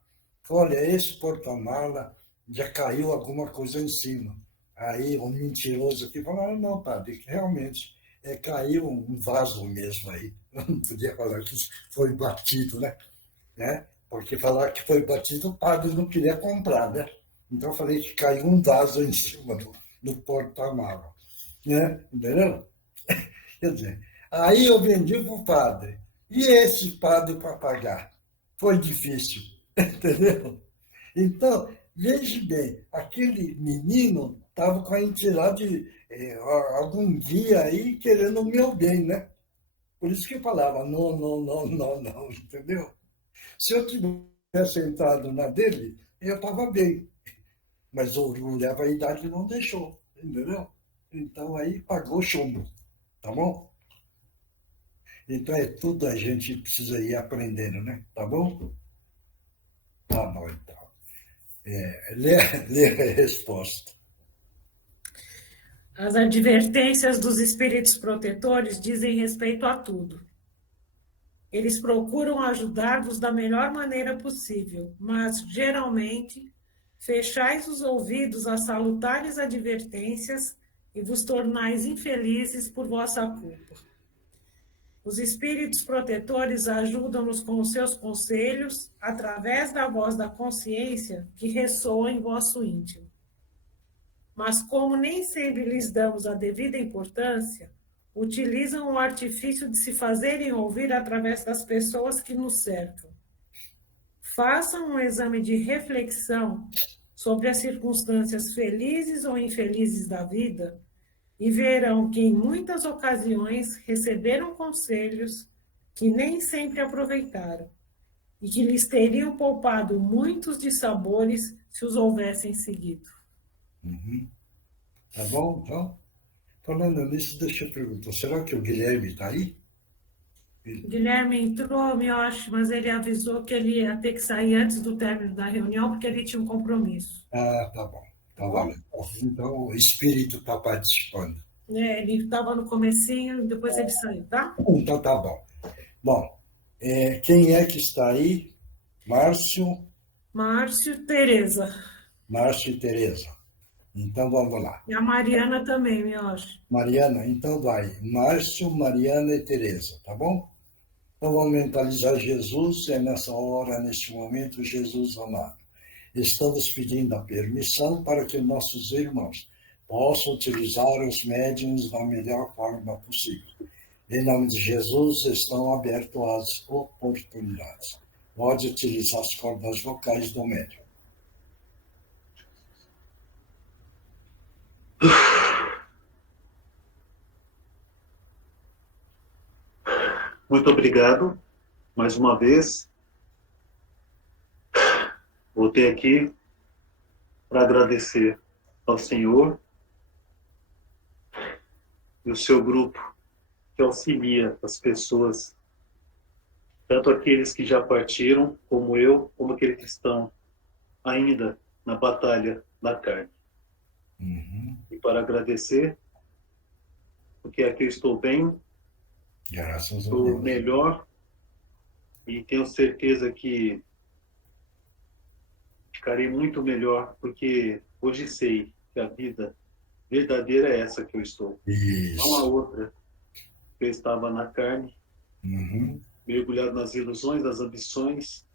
olha, esse porta-mala já caiu alguma coisa em cima. Aí o mentiroso aqui falou, não, padre, realmente caiu um vaso mesmo aí. Eu não podia falar que foi batido, né? Porque falar que foi batido, o padre não queria comprar, né? Então eu falei que caiu um vaso em cima do porta-mala. Né? Entendeu? Quer dizer, aí eu vendi para o padre. E esse padre para pagar? Foi difícil. Entendeu? Então, veja bem, aquele menino estava com a entidade algum dia aí querendo o meu bem, né? Por isso que eu falava, não, não, não, não, não, entendeu? Se eu tivesse entrado na dele, eu estava bem. Mas o orgulho e a vaidade não deixou, entendeu? Então aí pagou chumbo, tá bom? Então é tudo a gente precisa ir aprendendo, né? Tá bom? Tá bom, então. Lê a resposta. As advertências dos espíritos protetores dizem respeito a tudo. Eles procuram ajudar-vos da melhor maneira possível, mas, geralmente, fechais os ouvidos a salutares advertências e vos tornais infelizes por vossa culpa. Os espíritos protetores ajudam-nos com os seus conselhos através da voz da consciência que ressoa em vosso íntimo. Mas como nem sempre lhes damos a devida importância, utilizam o artifício de se fazerem ouvir através das pessoas que nos cercam. Façam um exame de reflexão sobre as circunstâncias felizes ou infelizes da vida e verão que em muitas ocasiões receberam conselhos que nem sempre aproveitaram e que lhes teriam poupado muitos dissabores se os houvessem seguido. Uhum. Tá bom, então? Falando nisso, deixa eu perguntar, será que o Guilherme está aí? O Guilherme entrou, eu acho, mas ele avisou que ele ia ter que sair antes do término da reunião, porque ele tinha um compromisso. Ah, tá bom. Tá valendo. Então o espírito está participando. Ele estava no comecinho, depois ele saiu, tá? Então tá bom. Bom, quem é que está aí? Márcio? Márcio, Tereza. Márcio e Tereza. Então vamos lá. E a Mariana também, eu acho. Mariana, então vai. Márcio, Mariana e Tereza, tá bom? Então vamos mentalizar Jesus, nessa hora, neste momento, Jesus amado. estamos pedindo a permissão para que nossos irmãos possam utilizar os médiuns da melhor forma possível. Em nome de Jesus, estão abertas as oportunidades. Pode utilizar as cordas vocais do médium. Muito obrigado, mais uma vez. Voltei aqui para agradecer ao Senhor e o seu grupo que auxilia as pessoas, tanto aqueles que já partiram, como eu, como aqueles que estão ainda na batalha da carne. E para agradecer, porque aqui eu estou bem, Graças a estou Deus. melhor e tenho certeza que ficarei muito melhor, porque hoje sei que a vida verdadeira é essa que eu estou. Não a Isso. outra. Eu estava na carne, mergulhado nas ilusões, nas ambições,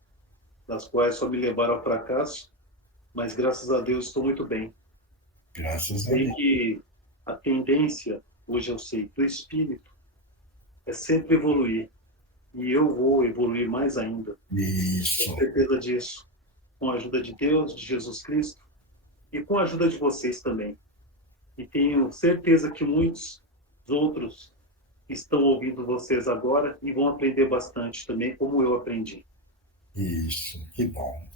das quais só me levaram ao fracasso, mas graças a Deus estou muito bem. Graças a Sei Deus. que a tendência, hoje eu sei, do espírito é sempre evoluir. E eu vou evoluir mais ainda. Isso. Tenho certeza disso. Com a ajuda de Deus, de Jesus Cristo, e com a ajuda de vocês também. E tenho certeza que muitos outros estão ouvindo vocês agora e vão aprender bastante também, como eu aprendi. Isso, que bom.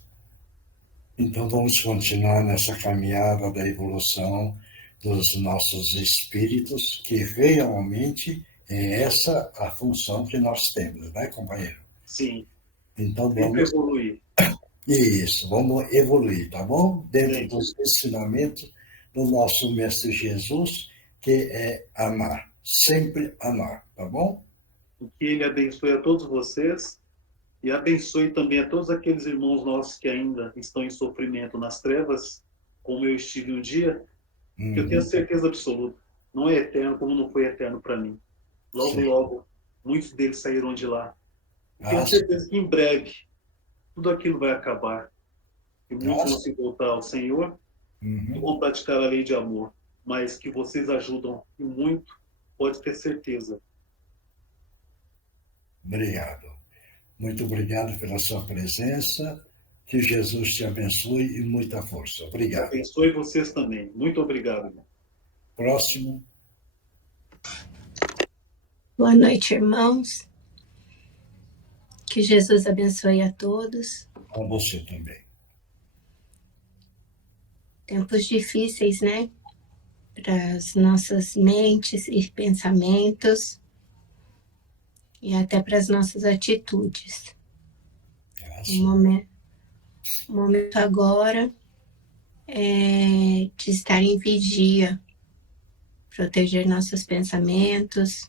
Então vamos continuar nessa caminhada da evolução dos nossos espíritos, que realmente é essa a função que nós temos, né, companheiro? Sim. Então Sempre vamos... evoluir. Isso, vamos evoluir, tá bom? Dentro Sim. dos ensinamentos do nosso Mestre Jesus, que é amar, sempre amar, tá bom? Que ele abençoe a todos vocês e abençoe também a todos aqueles irmãos nossos que ainda estão em sofrimento nas trevas, como eu estive um dia, que eu tenho certeza absoluta, não é eterno como não foi eterno para mim. Logo, Sim. logo, muitos deles saíram de lá. Eu tenho certeza que em breve tudo aquilo vai acabar. E muitos vão se voltar ao Senhor e vão praticar a lei de amor. Mas que vocês ajudam e muito, pode ter certeza. Obrigado. Muito obrigado pela sua presença. Que Jesus te abençoe e muita força. Obrigado. Abençoe vocês também. Muito obrigado, irmão. Próximo. Boa noite, irmãos. Que Jesus abençoe a todos. A você também. Tempos difíceis, né? Para as nossas mentes e pensamentos e até para as nossas atitudes. O momento agora é de estar em vigia, proteger nossos pensamentos,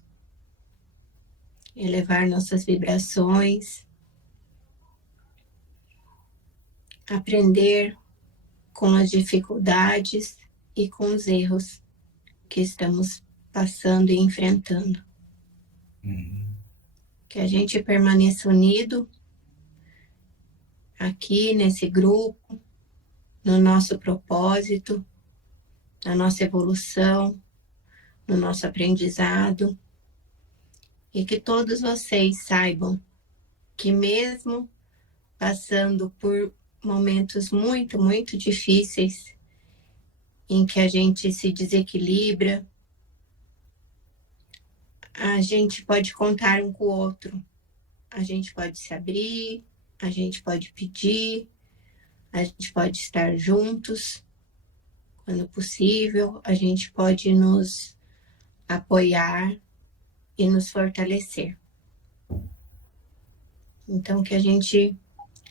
elevar nossas vibrações, aprender com as dificuldades e com os erros que estamos passando e enfrentando. Que a gente permaneça unido aqui nesse grupo, no nosso propósito, na nossa evolução, no nosso aprendizado, e que todos vocês saibam que mesmo passando por momentos muito, muito difíceis, em que a gente se desequilibra, a gente pode contar um com o outro, a gente pode se abrir, a gente pode pedir, a gente pode estar juntos, quando possível, a gente pode nos apoiar e nos fortalecer. Então, que a gente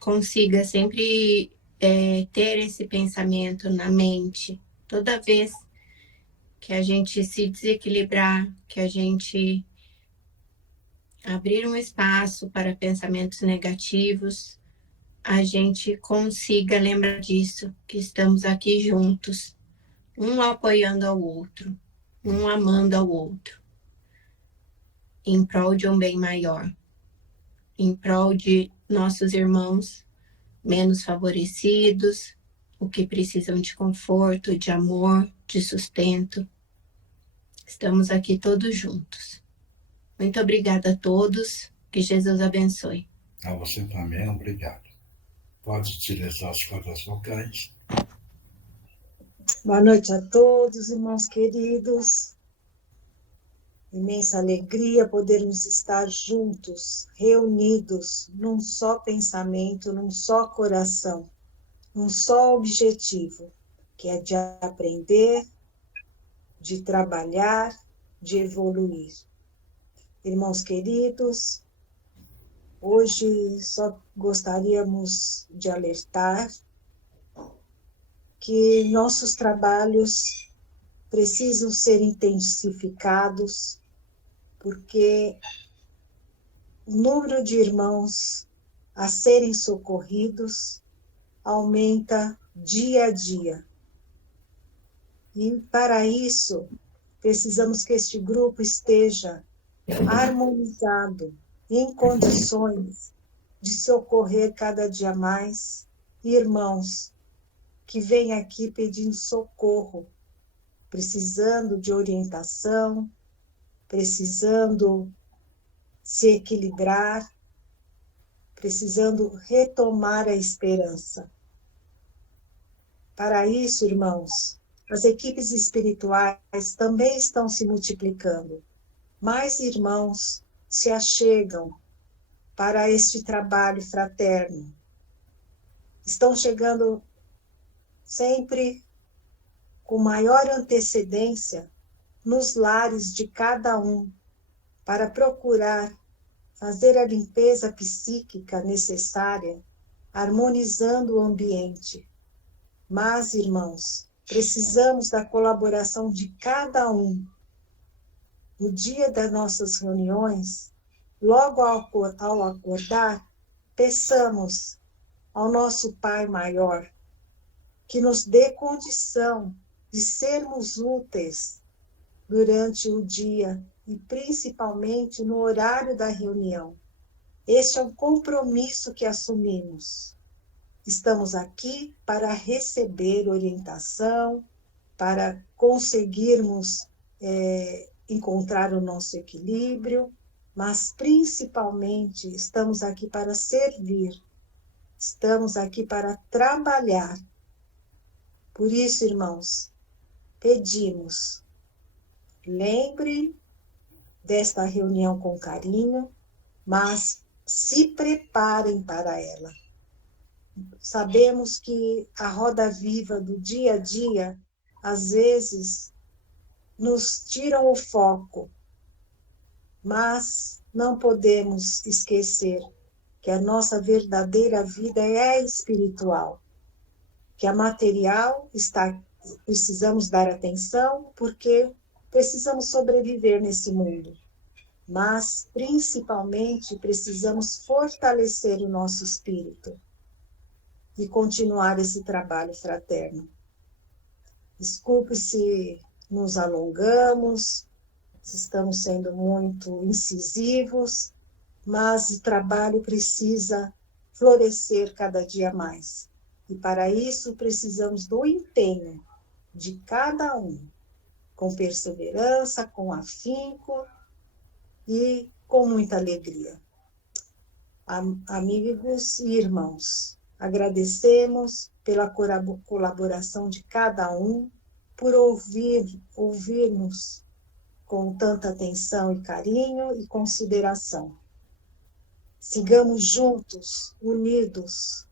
consiga sempre ter esse pensamento na mente, toda vez que a gente se desequilibrar, que a gente abrir um espaço para pensamentos negativos, a gente consiga lembrar disso, que estamos aqui juntos, um apoiando ao outro, um amando ao outro, em prol de um bem maior, em prol de nossos irmãos menos favorecidos, o que precisam de conforto, de amor, de sustento. Estamos aqui todos juntos. Muito obrigada a todos. Que Jesus abençoe. A você também, obrigado. Pode utilizar as cordas vocais. Boa noite a todos, irmãos queridos. Imensa alegria podermos estar juntos, reunidos num só pensamento, num só coração, num só objetivo, que é de aprender, de trabalhar, de evoluir. Irmãos queridos, hoje só gostaríamos de alertar que nossos trabalhos precisam ser intensificados, porque o número de irmãos a serem socorridos aumenta dia a dia. E para isso, precisamos que este grupo esteja harmonizado, em condições de socorrer cada dia mais irmãos que vêm aqui pedindo socorro, precisando de orientação, precisando se equilibrar, precisando retomar a esperança. Para isso, irmãos, as equipes espirituais também estão se multiplicando. Mais irmãos se achegam para este trabalho fraterno. Estão chegando sempre com maior antecedência nos lares de cada um, para procurar fazer a limpeza psíquica necessária, harmonizando o ambiente. Mas, irmãos, precisamos da colaboração de cada um. No dia das nossas reuniões, logo ao acordar, peçamos ao nosso Pai Maior que nos dê condição de sermos úteis durante o dia e principalmente no horário da reunião. Este é um compromisso que assumimos. Estamos aqui para receber orientação, para conseguirmos encontrar o nosso equilíbrio, mas principalmente estamos aqui para servir, estamos aqui para trabalhar. Por isso, irmãos, pedimos, lembrem desta reunião com carinho, mas se preparem para ela. Sabemos que a roda viva do dia a dia, às vezes, nos tiram o foco, mas não podemos esquecer que a nossa verdadeira vida é espiritual, que a material precisamos dar atenção porque precisamos sobreviver nesse mundo, mas principalmente precisamos fortalecer o nosso espírito e continuar esse trabalho fraterno. Desculpe se nos alongamos, se estamos sendo muito incisivos, mas o trabalho precisa florescer cada dia mais. E para isso precisamos do empenho de cada um, com perseverança, com afinco e com muita alegria. Amigos e irmãos, agradecemos pela colaboração de cada um, por ouvir-nos com tanta atenção e carinho e consideração. Sigamos juntos, unidos,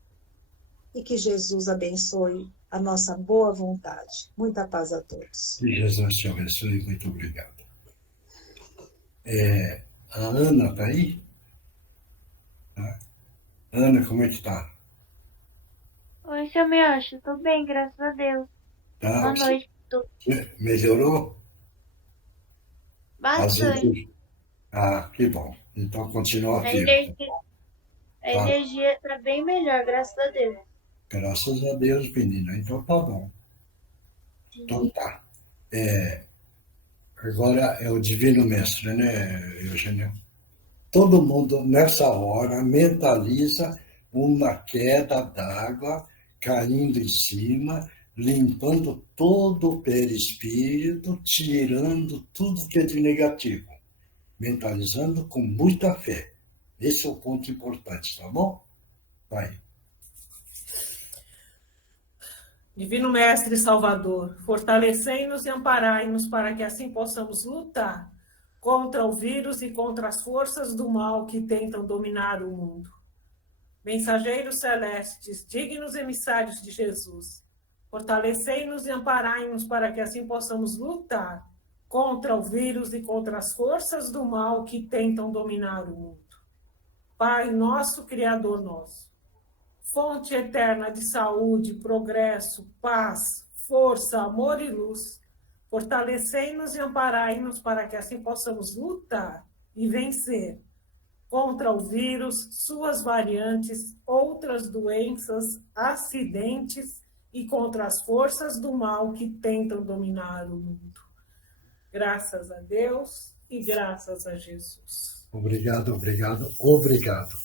e que Jesus abençoe a nossa boa vontade. Muita paz a todos. Que Jesus te abençoe, muito obrigado. A Ana está aí? Ana, como é que está? Oi, seu Miocho, estou bem, graças a Deus. Tá. Boa noite. Melhorou? Bastante. Que bom. Então continua A firme. energia está bem melhor, graças a Deus. Graças a Deus, menina. Então tá bom. Então tá. Agora é o Divino Mestre, né, Eugênio? Todo mundo, nessa hora, mentaliza uma queda d'água caindo em cima, limpando todo o perispírito, tirando tudo que é de negativo, mentalizando com muita fé. Esse é o ponto importante, tá bom? Vai. Divino Mestre Salvador, fortalecei-nos e amparai-nos para que assim possamos lutar contra o vírus e contra as forças do mal que tentam dominar o mundo. Mensageiros celestes, dignos emissários de Jesus, fortalecei-nos e amparai-nos para que assim possamos lutar contra o vírus e contra as forças do mal que tentam dominar o mundo. Pai nosso, Criador nosso, fonte eterna de saúde, progresso, paz, força, amor e luz, fortalecei-nos e amparai-nos para que assim possamos lutar e vencer contra o vírus, suas variantes, outras doenças, acidentes e contra as forças do mal que tentam dominar o mundo. Graças a Deus e graças a Jesus. Obrigado, obrigado, obrigado.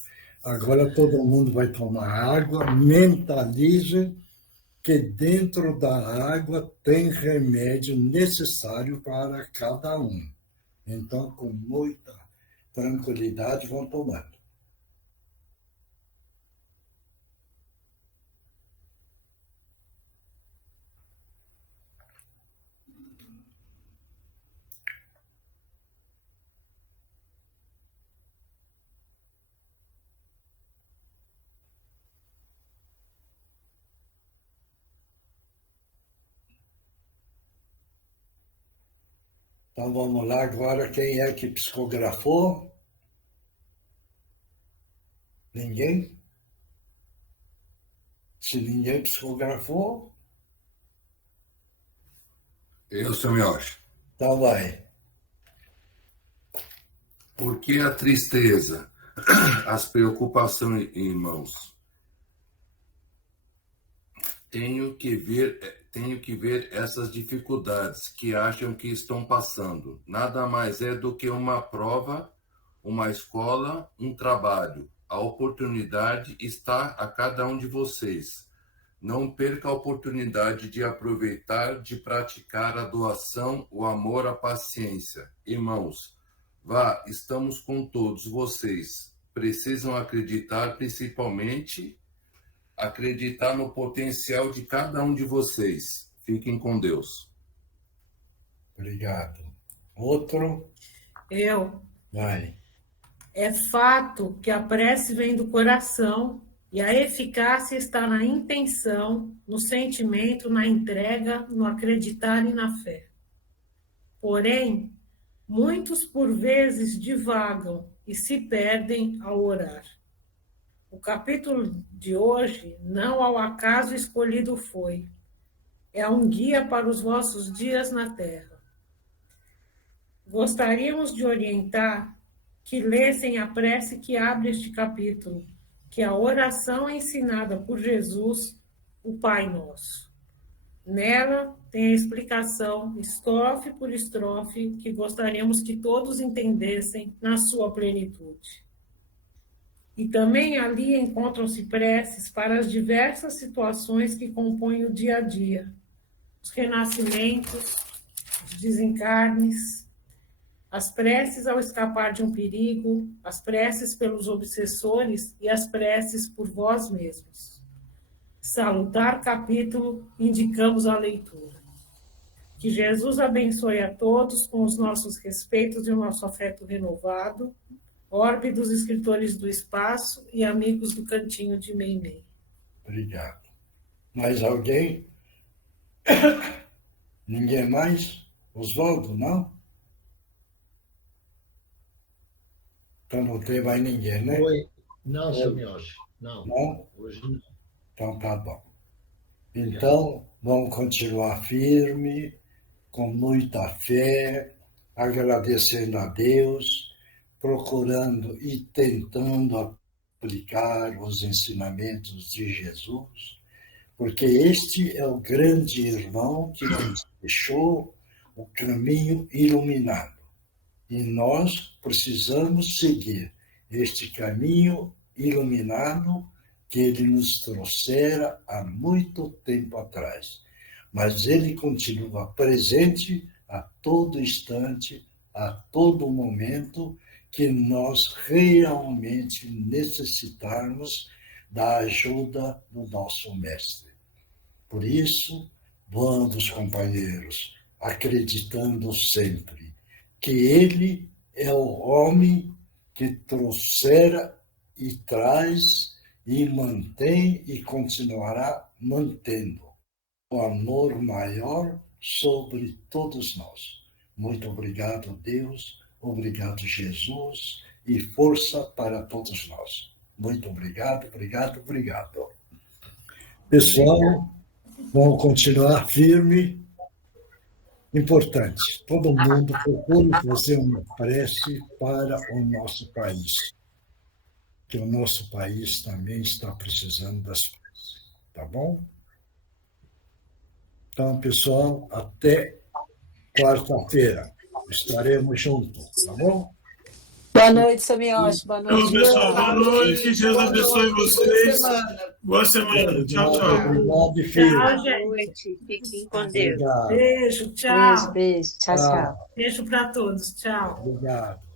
Agora todo mundo vai tomar água, mentalize que dentro da água tem remédio necessário para cada um. Então, com muita tranquilidade, vão tomando. Então vamos lá agora, quem é que psicografou? Ninguém? Se ninguém psicografou... Eu, seu Mioche. Então vai. Por que a tristeza, as preocupações, irmãos? Tenho que ver essas dificuldades que acham que estão passando. Nada mais é do que uma prova, uma escola, um trabalho. A oportunidade está a cada um de vocês. Não perca a oportunidade de aproveitar, de praticar a doação, o amor, a paciência. Irmãos, vá, estamos com todos vocês. Precisam acreditar, principalmente, acreditar no potencial de cada um de vocês. Fiquem com Deus. Obrigado. Outro? Eu. Vai. É fato que a prece vem do coração e a eficácia está na intenção, no sentimento, na entrega, no acreditar e na fé. Porém, muitos por vezes divagam e se perdem ao orar. O capítulo de hoje não ao acaso escolhido foi. É um guia para os vossos dias na terra. Gostaríamos de orientar que lessem a prece que abre este capítulo, que é a oração ensinada por Jesus, o Pai Nosso. Nela tem a explicação, estrofe por estrofe, que gostaríamos que todos entendessem na sua plenitude. E também ali encontram-se preces para as diversas situações que compõem o dia a dia, os renascimentos, os desencarnes, as preces ao escapar de um perigo, as preces pelos obsessores e as preces por vós mesmos. Salutar capítulo, indicamos a leitura. Que Jesus abençoe a todos com os nossos respeitos e o nosso afeto renovado, orbe dos escritores do espaço e amigos do cantinho de Meimei. Obrigado. Mais alguém? Ninguém mais? Oswaldo, não? Então não tem mais ninguém, né? Oi. Não, seu Mioche. Não. Não? Hoje não. Então tá bom. Então, vamos continuar firme, com muita fé, agradecendo a Deus, procurando e tentando aplicar os ensinamentos de Jesus, porque este é o grande irmão que nos deixou o caminho iluminado. E nós precisamos seguir este caminho iluminado que ele nos trouxera há muito tempo atrás. Mas ele continua presente a todo instante, a todo momento que nós realmente necessitarmos da ajuda do nosso Mestre. Por isso, vamos, companheiros, acreditando sempre que ele é o homem que trouxera e traz e mantém e continuará mantendo o amor maior sobre todos nós. Muito obrigado, Deus, obrigado, Jesus, e força para todos nós. Muito obrigado, obrigado, obrigado. Pessoal, vamos continuar firme. Importante, todo mundo procure fazer uma prece para o nosso país, que o nosso país também está precisando das preces, tá bom? Então, pessoal, até quarta-feira. Estaremos juntos, tá bom? Boa noite, seu Mioshi. Boa noite. Pessoal, boa noite. Deus abençoe vocês. Boa semana. Tchau, tchau. Obrigado, filho. Tchau, Boa gente. noite. Fiquem com Deus. Obrigado. Beijo, tchau. Beijo, beijo. Tchau, tchau. Beijo para todos. Tchau. Obrigado.